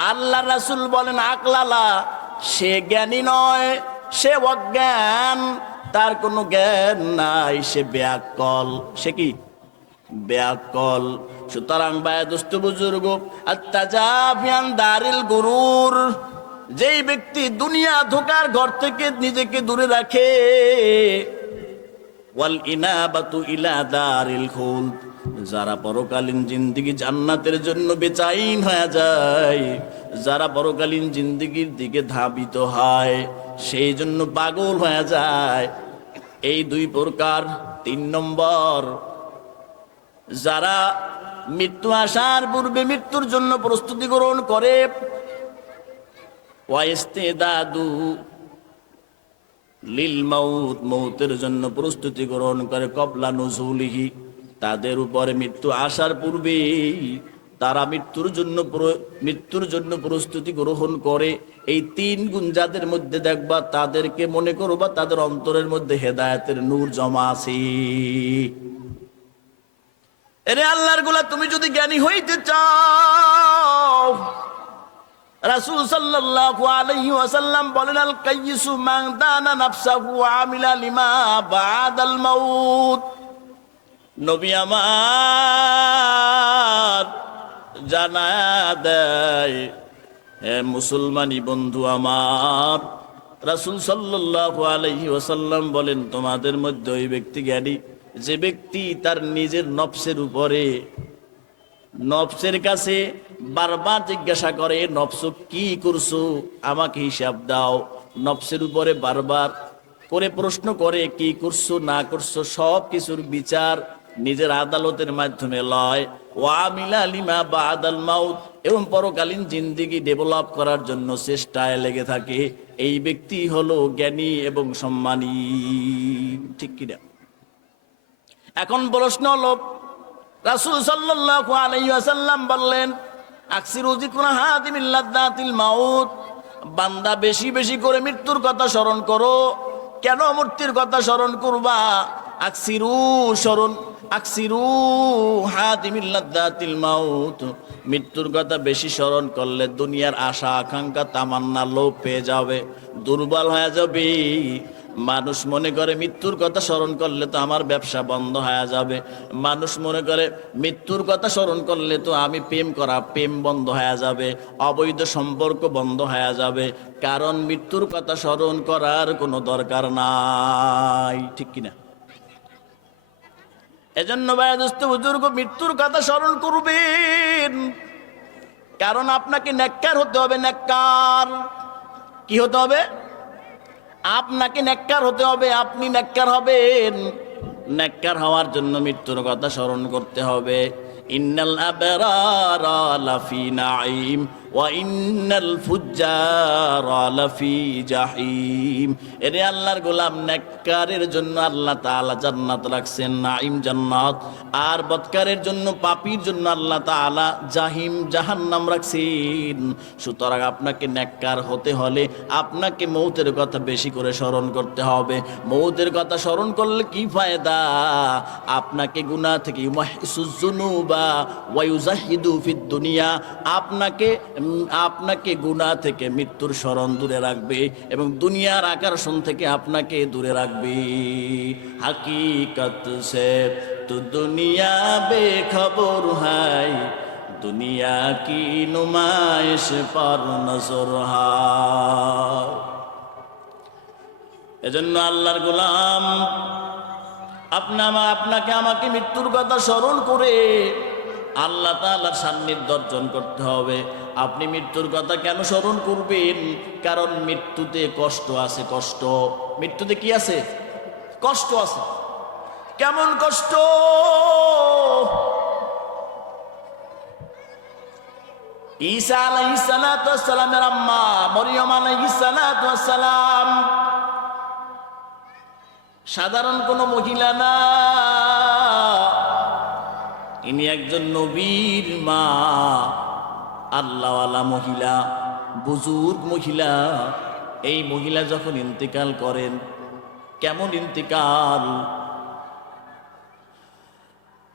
আল্লাহ রাসূল বলেন আকলালা, সে জ্ঞানী নয়, সে অজ্ঞান, তার কোনো জ্ঞান নাই, সে বেয়াক্কল। সে কি? বেয়াক্কল। সুতরাং বায়দুস্ত বুজুর্গ, আত-তাজাফি আন দারিল গুরুর, যেই ব্যক্তি দুনিয়া ধোকার ঘর থেকে নিজেকে দূরে রাখে, ওয়াল ইনাবাতু ইলা দারিল খুলদ, যারা পরকালীন জিন্দেগি জান্নাতের জন্য বেচাইন হয়ে যায়, যারা পরকালীন জিন্দেগির দিকে ধাবিত হয়, সেই জন্য পাগল হয়ে যায়। এই দুই প্রকার। 3 নম্বর, যারা মৃত্যু আসার পূর্বে মৃত্যুর জন্য প্রস্তুতি গ্রহণ করে, ওয়াইস্তেদাদু লিল মাউত, মৌতের জন্য প্রস্তুতি গ্রহণ করে, কবলা নুজুলিহি, তাদের উপরে মৃত্যু আসার পূর্বেই তারা মৃত্যুর জন্য প্রস্তুতি গ্রহণ করে। এই 3 গুণ যাদের মধ্যে দেখবা, তাদেরকে মনে করবা তাদের অন্তরের মধ্যে হেদায়েতের নূর জমা আছে। এরে আল্লাহর গোলা, তুমি যদি জ্ঞানী হইতে চাও, রাসূল সাল্লাল্লাহু আলাইহি ওয়াসাল্লাম বলেন, আল কাইয়িসু মান দানা নাফসাহু ওয়া আমিলা লিমা বাদাল মাউত। নবী আমার জানা দেয়, হে মুসলমানি বন্ধু আমার, রাসূল সাল্লাল্লাহু আলাইহি ওয়াসাল্লাম বলেন, তোমাদের মধ্যে ওই ব্যক্তি জ্ঞানী যে ব্যক্তি তার নিজের নফসের উপরে, নফসের কাছে বারবার জিজ্ঞাসা করে, নফস কি করছো, আমাকে হিসাব দাও। নফসের উপরে বারবার করে প্রশ্ন করে, কি করছো না করছো, সব কিছুর বিচার নিজের আদালতের মাধ্যমে লয়। ওয়ামিলা লিমা বাদাল মাউত, এবং পরকালীন জিন্দেগি ডেভেলপ করার জন্য চেষ্টায় লেগে থাকে। এই ব্যক্তি হলো জ্ঞানী এবং সম্মানী। ঠিক কিনা? এখন প্রশ্ন হলো, রাসূল সাল্লাল্লাহু আলাইহি ওয়াসাল্লাম বললেন, আকসিরু যিকরা হাদিমিল লাদ্দাতিল মাউত, বান্দা বেশি বেশি করে মৃত্যুর কথা স্মরণ করো। কেন মৃত্যুর কথা স্মরণ করবা? আকসিরু হাদিমিল লাদ্দাতিল মাউত, মৃত্যুর কথা বেশি স্মরণ করলে দুনিয়ার আশা আকাঙ্ক্ষা তামান্না লোপ পেয়ে যাবে, দুর্বল হয়ে যাবে। মানুষ মনে করে মৃত্যুর কথা স্মরণ করলে তো আমার ব্যবসা বন্ধ হয়ে যাবে। মানুষ মনে করে মৃত্যুর কথা স্মরণ করলে তো আমি প্রেম বন্ধ হয়ে যাবে, অবৈধ সম্পর্ক বন্ধ হয়ে যাবে। কারণ মৃত্যুর কথা স্মরণ করার কোনো দরকার নাই। ঠিক কিনা? এজন্য ভাই দোস্ত বুজুর্গ, মৃত্যুর কথা স্মরণ করবেন, কারণ আপনাকে নেককার হতে হবে। নেককার কি হতে হবে? আপনাকে নেককার হতে হবে। আপনি নেককার হবেন, নেককার হওয়ার জন্য মৃত্যুর কথা স্মরণ করতে হবে। ইন্নাল আবরারা লাফি নাঈম ওয়া ইন্নাল ফুজ্জারা লাফি জাহিম। এরে আল্লাহর গোলাম, নেককারের জন্য আল্লাহ তাআলা জান্নাত রাখছেন, নাঈম জান্নাত, আর বদকারের জন্য, পাপীর জন্য আল্লাহ তাআলা জাহিম জাহান্নাম রাখছেন। সুতরাং আপনাকে নেককার হতে হলে আপনাকে মৌতের কথা বেশি করে স্মরণ করতে হবে। মৌতের কথা স্মরণ করলে কি ফায়দা? আপনাকে গুনাহ থেকে ইউমাহিসুজ যুনুবা ওয়া ইউজাহিদু ফিদ দুনিয়া, আপনাকে গুনাহ থেকে মৃত্যুর স্মরণ দূরে রাখবে এবং দুনিয়ার আকর্ষণ থেকে আপনাকে দূরে রাখবে। হাকিকত সে তো দুনিয়া বেখবর হাই, দুনিয়া কি নুমাইশ পর নজর হায়। এজন্য আল্লাহর গোলাম, আপনাকে আমাকে মৃত্যুর কথা স্মরণ করে আল্লাহ তাআলার সান্নিধ্য অর্জন করতে হবে। আপনি মৃত্যুর কথা কেন স্মরণ করবেন? কারণ মৃত্যুতে কষ্ট আছে। কষ্ট, মৃত্যুতে কি আছে? কষ্ট আছে। কেমন কষ্ট? ঈসা আলাইহিস সালাতু ওয়াস সালামের আম্মা মরিয়ম আলাইহিস সালাতু ওয়াস সালাম সাধারণ কোন মহিলা না, ইনি একজন নবীর মা, আল্লাহওয়ালা মহিলা, বুজুর্গ মহিলা। এই মহিলা যখন ইন্তেকাল করেন, কেমন ইন্তেকাল!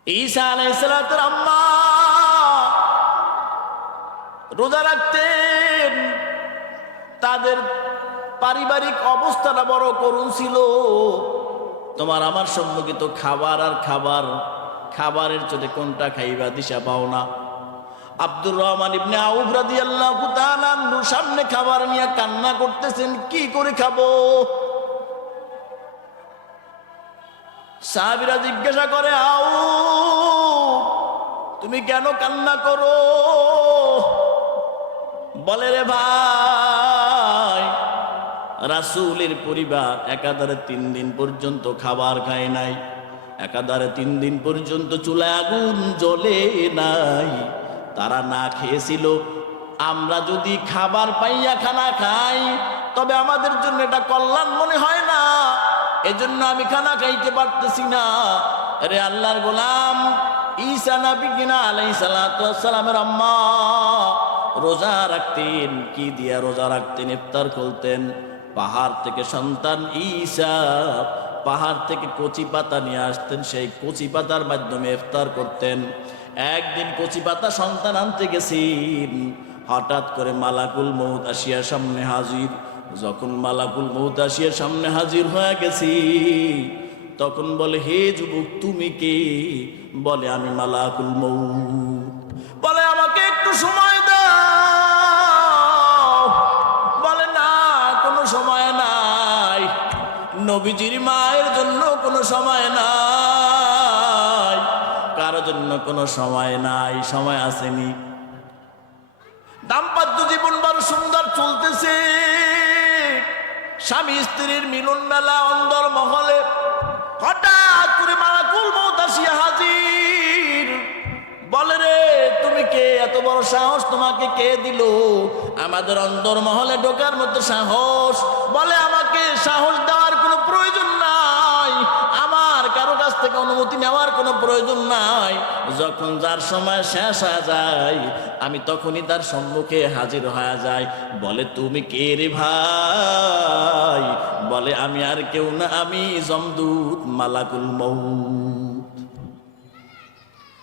ঈসা আলাইহিস সালাতুর আম্মা রোজা রাখতেন, তাদের পারিবারিক অবস্থাটা বড় করুণ ছিল। তোমার আমার সম্মুখে তো খাবার আর খাবার, খাবারের চোটে কোনটা খাইবা দিশা পাও না। আব্দুর রহমান ইবনে আউফ রাদিয়াল্লাহু তাআলা আনহুর সামনে খাবার নিয়ে কান্না করতেছেন, কি করে খাবো? সাহাবীরা জিজ্ঞাসা করে, আউফ তুমি কেন কান্না করো? বলে, রে ভাই, রাসূলের পরিবার একাধারে 3 দিন পর্যন্ত খাবার খায় নাই, একাধারে 3 দিন পর্যন্ত চুলায় আগুন জ্বলে নাই, তারা না খেয়েছিল। আমরা যদি খাবার পাইয়া খানা খাই তবে আমাদের জন্য এটা কল্যাণ মনে হয় না, এজন্য আমি খানা খাইতে পারতেছি না। আরে আল্লাহর গোলাম, ঈসা নবী কিনা আলাইহিস সালাতু ওয়াস সালামের আম্মা রোজা রাখতেন। কি দিয়া রোজা রাখতেন? ইফতার করতেন। পাহাড় থেকে সন্তান ঈসা পাহাড় থেকে কচি পাতা নিয়ে আসতেন, সেই কচি পাতার মাধ্যমে ইফতার করতেন। একদিন কচি পাতা সন্তান আনতে গেছেন, হঠাৎ করে মালাকুল মউত আসিয়া সামনে হাজির। যখন মালাকুল মউত আসিয়া সামনে হাজির হয়ে গেছি, তখন বলে, হে যুবক তুমি কে? বলে, আমি মালাকুল মউত। বলে, আমাকে একটু সময় দাও। বলে, না, কোনো সময় নাই। নবীজির মায়ের জন্য কোনো সময় নাই, কারোর জন্য কোনো সময় নাই, সময় আসেনি। দাম্পত্য জীবন বড় সুন্দর চলতেছে, স্বামী স্ত্রীর মিলন মেলা অন্দর মহলে। হঠাৎ করে মালাকুল মউত আসিয়া হাজির। বলে, রে তুমি কে? এত বড় সাহস তোমাকে কে দিল আমাদের অন্দর মহলে ঢোকার মতো সাহস? বলে, আমাকে সাহস দেওয়ার কোনো প্রয়োজন নাই, আমার কারো কাছ থেকে অনুমতি নেওয়ার কোনো প্রয়োজন নাই। যখন যার সময় শেষ হয়ে যায়, আমি তখনই তার সম্মুখে হাজির হয়ে যাই। বলে, তুমি কে রে ভাই? বলে, আমি আর কেউ না, আমি যমদূত মালাকুল মউত।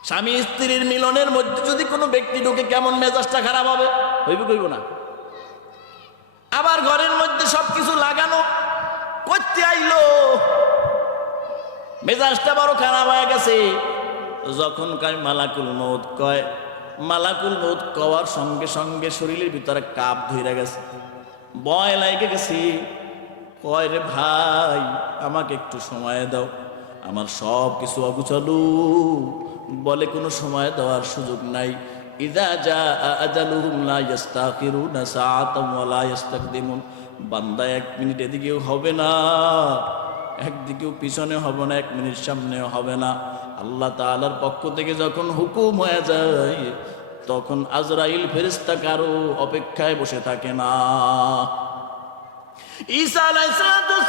স্বামী স্ত্রীর মিলনের মধ্যে যদি কোনো ব্যক্তি ঢুকে, কেমন মেজাজটা খারাপ হবে? হইব কইব না? আবার ঘরের মধ্যে সবকিছু লাগানো, করতে আইলো, মেজাজটা বড় খারাপ হয়ে গেছে। যখন কয় মালাকুল মউত, কয় মালাকুল মউত কওয়ার সঙ্গে সঙ্গে শরীরের ভিতরে কাপ ধইরা গেছে, ভয় লাগে গেছে। কয়, রে ভাই, আমাকে একটু সময় দাও, আমার সব কিছু অগুছালু। বলে, কোনো সময় দেওয়ার সুযোগ নাই। ইযা জাআ আজালুহুম লা ইস্তাখিরুনা সাআতাম ওয়া লা ইস্তাকদিমুন। বান্দা 1 মিনিট এদিকেও হবে না, একদিকেও পিছনে হবে না, 1 মিনিট সামনেও হবে না। আল্লাহ তাআলার পক্ষ থেকে যখন হুকুম হয়ে যায়, তখন আজরাইল ফেরেশতা কারো অপেক্ষায় বসে থাকে না। ঈসা আলাইহিস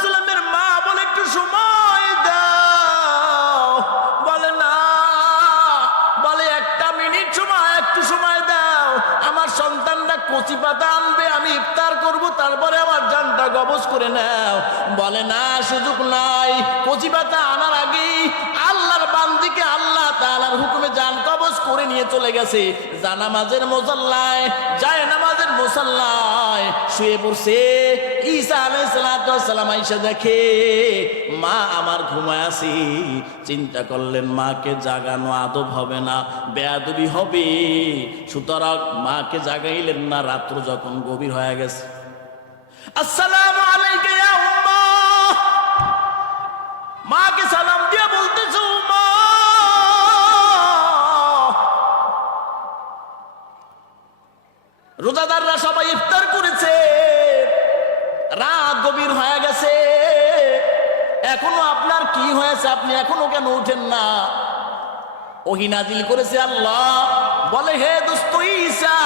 সালামের মা বলে, একটু সময় দাও। বলে, না। বলে, 1টা মিনিট সময়, একটু সময় দাও। আমার সন্তানরা কচি পাতা আনবে, আমি ইফতার করব, তারপরে আমার জানটা কবজ করে নাও। বলে, না, সুযোগ নাই। কচি পাতা আনার আগেই আল্লাহর বান্দিকে আল্লাহ তাআলার হুকুমে জান কবজ করে নিয়ে চলে গেছে। জানামাজের মুসাল্লায়, যায় নামাজের মুসাল্লায় শুয়ে পড়ছে। ঈসা আলাইহিস সালাম আইসা দেখে মা আমার ঘুমায় আছি। চিন্তা করলেন, মাকে জাগানো আদব হবে না, বেয়াদবি হবে, সুতরাং মাকে জাগাইলেন না। রাত্র যখন গভীর হয়ে গেছে, আসসালামু আলাইকা ইয়া উম্মা, মাকে সালাম দিয়ে বলতেছে, উম্মা। রোজাদাররা সবাই ইফতার করেছে, রাত গভীর হয়ে গেছে, এখনো আপনার কি হয়েছে? আপনি এখনো কেন উঠেন না? ওহী নাজিল করেছে আল্লাহ। বলে, হে দোস্ত ঈসা,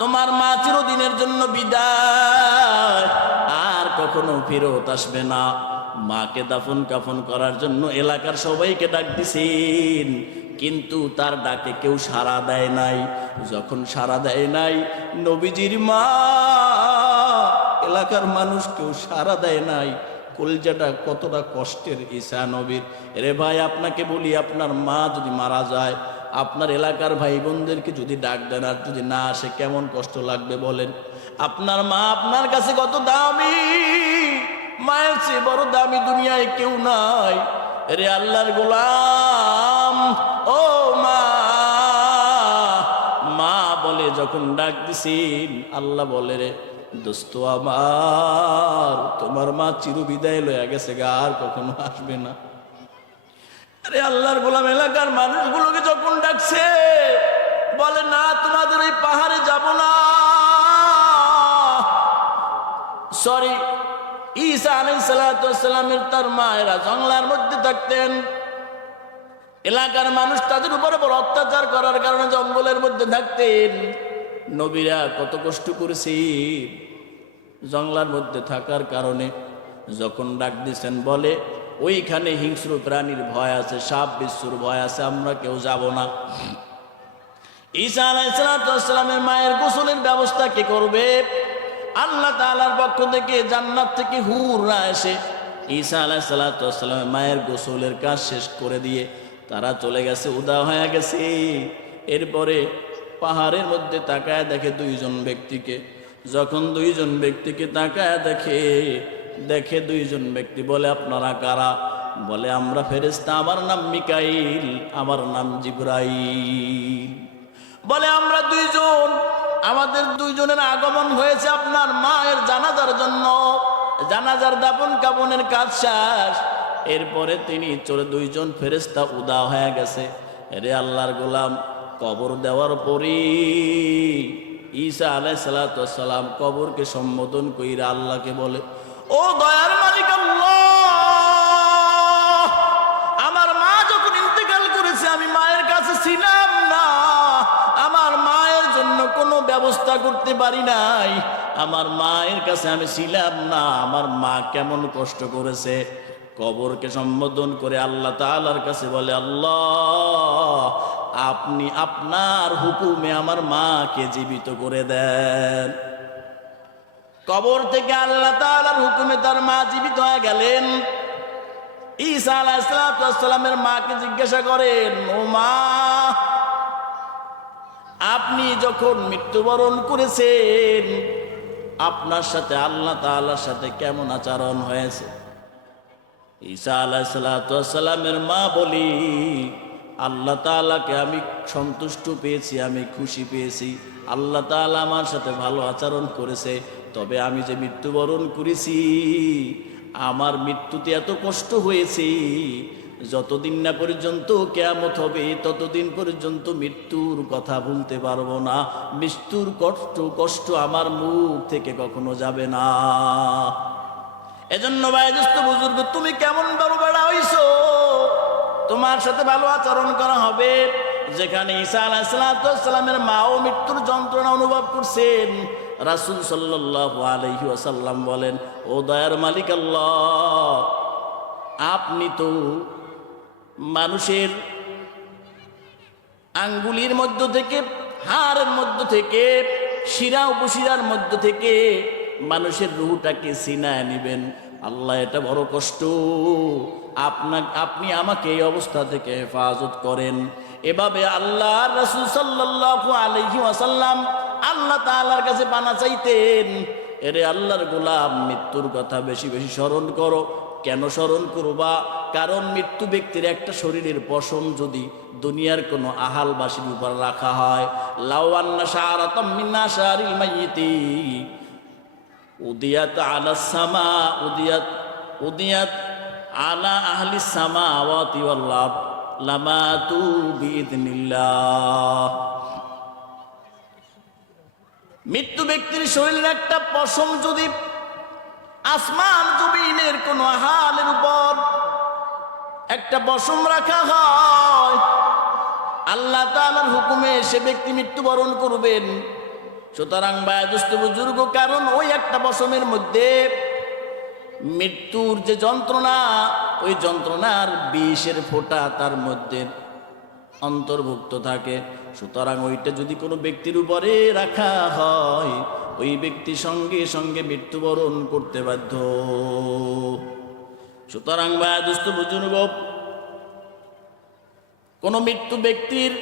তোমার মা চিরদিনের জন্য বিদায়, আর কখনো ফেরত আসবে না। মাকে দাফন কাফন করার জন্য এলাকার সবাইকে ডাক দিছেন, কিন্তু তার ডাকে কেউ সাড়া দেয় নাই। যখন সাড়া দেয় নাই, নবীজির মা, এলাকার মানুষ কেউ সাড়া দেয় নাই, কলজাটা কতটা কষ্টের ঈসা নবীর। রে ভাই, আপনাকে বলি, আপনার মা যদি মারা যায়, আপনার এলাকার ভাই বোনদেরকে যদি ডাক দেন আর যদি না আসে, কেমন কষ্ট লাগবে বলেন? আপনার মা আপনার কাছে কত দামি, মায়ের চেয়ে বড় দামি দুনিয়ায় কেউ নাই। রে আল্লাহর গোলাম, ও মা, মা বলে যখন ডাক দিছেন, আল্লাহ বলে, রে দোস্ত আমার, তোমার মা চিরবিদায় লয়ে গেছে গা, আর কখনো আসবে না। আরে আল্লাহর গোলাম এলাকার মানুষগুলোকে যখন ডাকছে, বলে, না, তোমাদের ওই পাহাড়ে যাব না। সরি, ঈসা আলাইহিস সালামের তার মায়েরা জঙ্গলার মধ্যে থাকতেন। এলাকার মানুষ তাদের উপরে বড় অত্যাচার করার কারণে জঙ্গলের মধ্যে থাকতেন। নবীরা কত কষ্ট করেছে জঙ্গলার মধ্যে থাকার কারণে। যখন ডাক দিচ্ছেন, বলে, ওইখানে হিংস্র প্রাণীর ভয় আছে, সাপ বিচ্ছুর ভয় আছে, আমরা কেউ যাব না। ঈসা আলাইহিস সালামের মায়ের গোসলের ব্যবস্থা কে করবে? আল্লাহ তাআলার পক্ষ থেকে জান্নাত থেকে হুররা এসে ঈসা আলাইহিস সালাতু ওয়াস সালামের মায়ের গোসলের কাজ শেষ করে দিয়ে তারা চলে গেছে, উদা হয়ে গেছে। এরপরে পাহাড়ের মধ্যে তাকায় দেখে দুইজন ব্যক্তিকে। যখন দুইজন ব্যক্তিকে তাকায় দেখে দুইজন ব্যক্তি বলে, আপনারা কারা? বলে, আমরা ফেরেশতা, আমার নাম মিকাইল, আমার নাম জিবরাইল। বলে, আমরা দুইজন, আমাদের দুইজনের আগমন হয়েছে আপনার মায়ের জানাজার জন্য। জানাজার দাফন কাফনের কাজ শেষ। এরপরে তিনি চলে, দুইজন ফেরেশতা উদা হয়ে গেছে। রে আল্লাহর গোলাম, কবর দেওয়ার পরে ঈসা আলাইহিস সালাতু ওয়াস সালাম কবরকে সম্বোধন কইরা আল্লাহকে বলে, ও দয়ার মালিক আল্লাহ, আমার মা যখন ইন্তেকাল করেছে আমি মায়ের কাছে ছিলাম না, আমার মায়ের জন্য কোনো ব্যবস্থা করতে পারি নাই, আমার মায়ের কাছে আমি ছিলাম না, আমার মা কেমন কষ্ট করেছে। কবরকে সম্বোধন করে আল্লাহ তাআলার কাছে বলে, আল্লাহ, আপনি আপনার হুকুমে আমার মাকে জীবিত করে দেন। কবর থেকে আল্লাহ তাআলার হুকুমে তার মা জীবিত হয়ে গেলেন। ঈসা আলাইহিস সালামের মাকে জিজ্ঞাসা করেন, ও মা, আপনি যখন মৃত্যুবরণ করেছেন আপনার সাথে আল্লাহ তাআলার সাথে কেমন আচরণ হয়েছে? ঈসা আলাইহিস সালামের মা বলি, আল্লাহ তাআলাকে আমি সন্তুষ্ট পেয়েছি, আমি খুশি পেয়েছি, আল্লাহ তাআলা আমার সাথে ভালো আচরণ করেছে। তবে আমি যে মৃত্যুবরণ করেছি, আমার মৃত্যুতে এত কষ্ট হয়েছে, যতদিন না পর্যন্ত কিয়ামত হবে ততদিন পর্যন্ত মৃত্যুর কথা ভুলতে পারবো না। মৃত্যুর কষ্ট আমার মুখ থেকে কখনো যাবে না। এজন্য বয়োজ্যেষ্ঠ বুজুর্গ, তুমি কেমন বড় বেড়া হইছো, তোমার সাথে ভালো আচরণ করা হবে। যেখানে ঈসা আলাইহিস সালামের মাও মৃত্যুর যন্ত্রণা অনুভব করছেন, রাসূল সাল্লাল্লাহু আলাইহি ওয়াসাল্লাম বলেন, ও দয়ার মালিক আল্লাহ, আপনি তো মানুষের আঙ্গুলির মধ্য থেকে, হাড়ের মধ্য থেকে, শিরা উপশিরার মধ্য থেকে মানুষের রূহটাকে ছিনায় নিবেন। আল্লাহ, এটা বড় কষ্ট, আপনি আমাকে এই অবস্থা থেকে হেফাজত করেন। এভাবে আল্লাহ রাসূল সাল্লাল্লাহু আলাইহি ওয়াসাল্লাম আল্লাহ তাআলার কাছে পানা চাইতেন। এরে আল্লাহর গোলাম, মৃত্যুর কথা বেশি বেশি স্মরণ করো। কেন স্মরণ করবা? কারণ মৃত্যু ব্যক্তির একটা শরীরের পশম যদি দুনিয়ার কোনো আহালবাসীর উপর রাখা হয়, লাউ আন্না শাআরাতাম মিন আশারিল মাইয়িতি উদিয়াত আলা সামা উদিয়াত আলা আহলি সামাওয়াতি ওয়াল আরদ লামাতু বিইذনিল্লাহ। মৃত্যু ব্যক্তির শরীরের একটা পশম যদি আসমান জমিনের কোন হালের উপর একটা পশম রাখা হয়, আল্লাহ তাআলার হুকুমে সে ব্যক্তি মৃত্যুবরণ করবেন। সুতরাং বয়োজ্যেষ্ঠ বুজুর্গ, কারণ ওই একটা পশমের মধ্যে মৃত্যুর যে যন্ত্রণা, ওই যন্ত্রণার বিষের ফোঁটা তার মধ্যে অন্তর্ভুক্ত থাকে। সুতরাং ওইটা যদি কোনো ব্যক্তির উপরে রাখা হয়, ওই ব্যক্তি সঙ্গে সঙ্গে মৃত্যুবরণ করতে বাধ্য। সুতরাং বয়োজ্যেষ্ঠ বুজুর্গ, কোনো মৃত্যু ব্যক্তির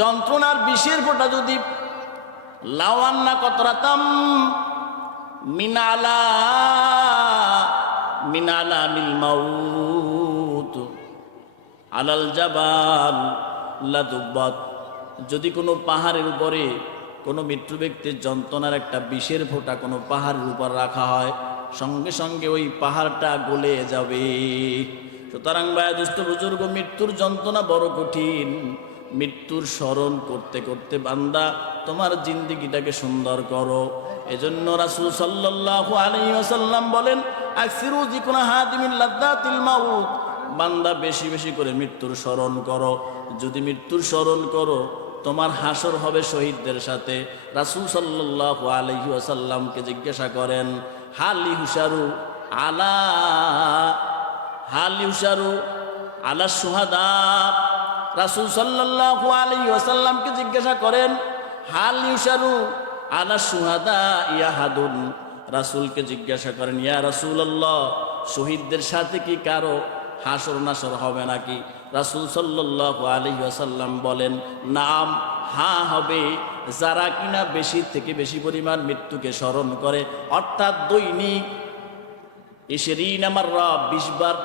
যন্ত্রণার বিষের ফোঁটা যদি লাওয়ান্না কতরাতাম মিনালা মিল মাউত আলাল জাবাল লাদুব্বাত, যদি কোনো পাহাড়ের উপরে কোনো মৃত্যু ব্যক্তির যন্ত্রণার একটা বিষের ফোঁটা কোনো পাহাড়ের উপর রাখা হয়, সঙ্গে সঙ্গে ওই পাহাড়টা গলে যাবে। সুতরাং বয়োজ্যেষ্ঠ বুজুর্গ, মৃত্যুর যন্ত্রণা বড় কঠিন। মৃত্যুর স্মরণ করতে করতে বান্দা তোমার জিন্দেগিটাকে সুন্দর করো। এজন্য রাসূল সাল্লাল্লাহু আলাইহি ওয়াসাল্লাম বলেন, আকসিরু যিকরা হাদিমিল লাদ্দাতিল মাউত, বান্দা বেশি বেশি করে মৃত্যুর স্মরণ করো। যদি মৃত্যুর স্মরণ করো, তোমার হাসর হবে শহীদদের সাথে। রাসূল সাল্লাল্লাহু আলাইহি ওয়াসাল্লামকে জিজ্ঞাসা করেন, হাল ইউশারু আলা শুহাদা। রাসূল সাল্লাল্লাহু আলাইহি ওয়াসাল্লামকে জিজ্ঞাসা করেন, হাল ইউশারু আলা শুহাদা ইয়াহাদুন। রাসূলকে জিজ্ঞাসা করেন, ইয়া রাসূলুল্লাহ, শহীদদের সাথে কি কারো হাসর নাসর হবে নাকি? রাসূল সাল্লাল্লাহু আলাইহি ওয়াসাল্লাম বলেন, নাম, হ্যাঁ হবে। যারা কিনা বেশি থেকে বেশি পরিমাণ মৃত্যুকে স্মরণ করে, অর্থাৎ দৈনিক 20 মাররা 20 বার,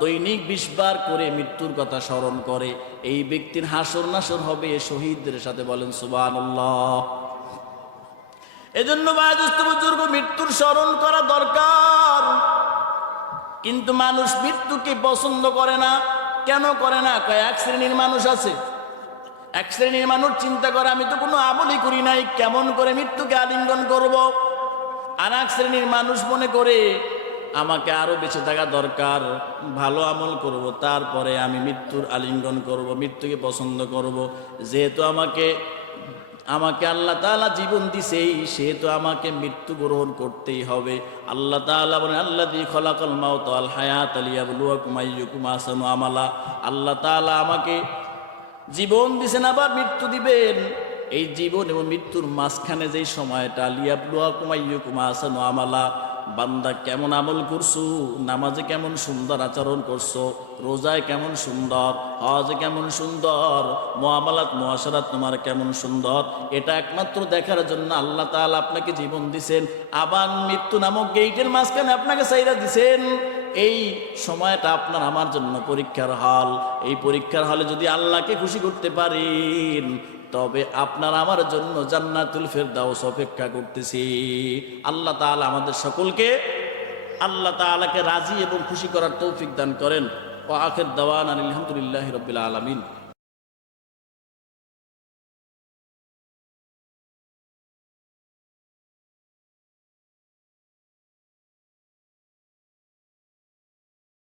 দৈনিক 20 বার করে মৃত্যুর কথা স্মরণ করে, এই ব্যক্তির হাসর নাসর হবে শহীদদের সাথে। বলেন সুবহানাল্লাহ। এজন্য বয়োজ্যেষ্ঠ বুজুর্গ মৃত্যুর স্মরণ করা দরকার। কিন্তু মানুষ মৃত্যুকে পছন্দ করে না। কেন করে না? এক শ্রেণীর মানুষ আছে, এক শ্রেণীর মানুষ চিন্তা করে আমি তো কোনো আমলই করি নাই, কেমন করে মৃত্যুকে আলিঙ্গন করব। আর এক শ্রেণীর মানুষ মনে করে আমাকে আরো বেঁচে থাকা দরকার, ভালো আমল করব, তারপরে আমি মৃত্যুর আলিঙ্গন করব, মৃত্যুকে পছন্দ করব। যেহেতু আমাকে আল্লাহ তাআলা জীবন দিছেই, সেহেতু আমাকে মৃত্যু গ্রহণ করতেই হবে। আল্লাহ তাআলা বলেন, আল্লাযী খলাকাল মাউতা ওয়াল হায়াতা লিয়াবলুয়াকুম আইয়ুকুম আহসানু আমালা। আল্লাহ তাআলা আমাকে জীবন দিছেন, আবার মৃত্যু দিবেন। এই জীবন এবং মৃত্যুর মাঝখানে যেই সময়টা, লিয়াবলুয়াকুম আইয়ুকুম আহসানু আমালা, বান্দা কেমন আমল করছো, নামাজে কেমন সুন্দর আচরণ করছো, রোজায় কেমন সুন্দর, হজে কেমন সুন্দর, মুআমালাত মুআশারাত তোমার কেমন সুন্দর, এটা একমাত্র দেখার জন্য আল্লাহ তাআলা আপনাকে জীবন দিছেন। আবার মৃত্যু নামক গেইটের মাঝখানে আপনাকে ছাইরা দিছেন। এই সময়টা আপনার আমার জন্য পরীক্ষার হল। এই পরীক্ষার হলে যদি আল্লাহকে খুশি করতে পারেন, তবে আপনার আমার জন্য জান্নাতুল ফেরদাউস অপেক্ষা করতেছি। আল্লাহ তাআলা আমাদের সকলকে আল্লাহ তাআলাকে রাজি এবং খুশি করার তৌফিক দান করেন। ওয়া আখির দাওয়ানা আলহামদুলিল্লাহি রাব্বিল আলামিন।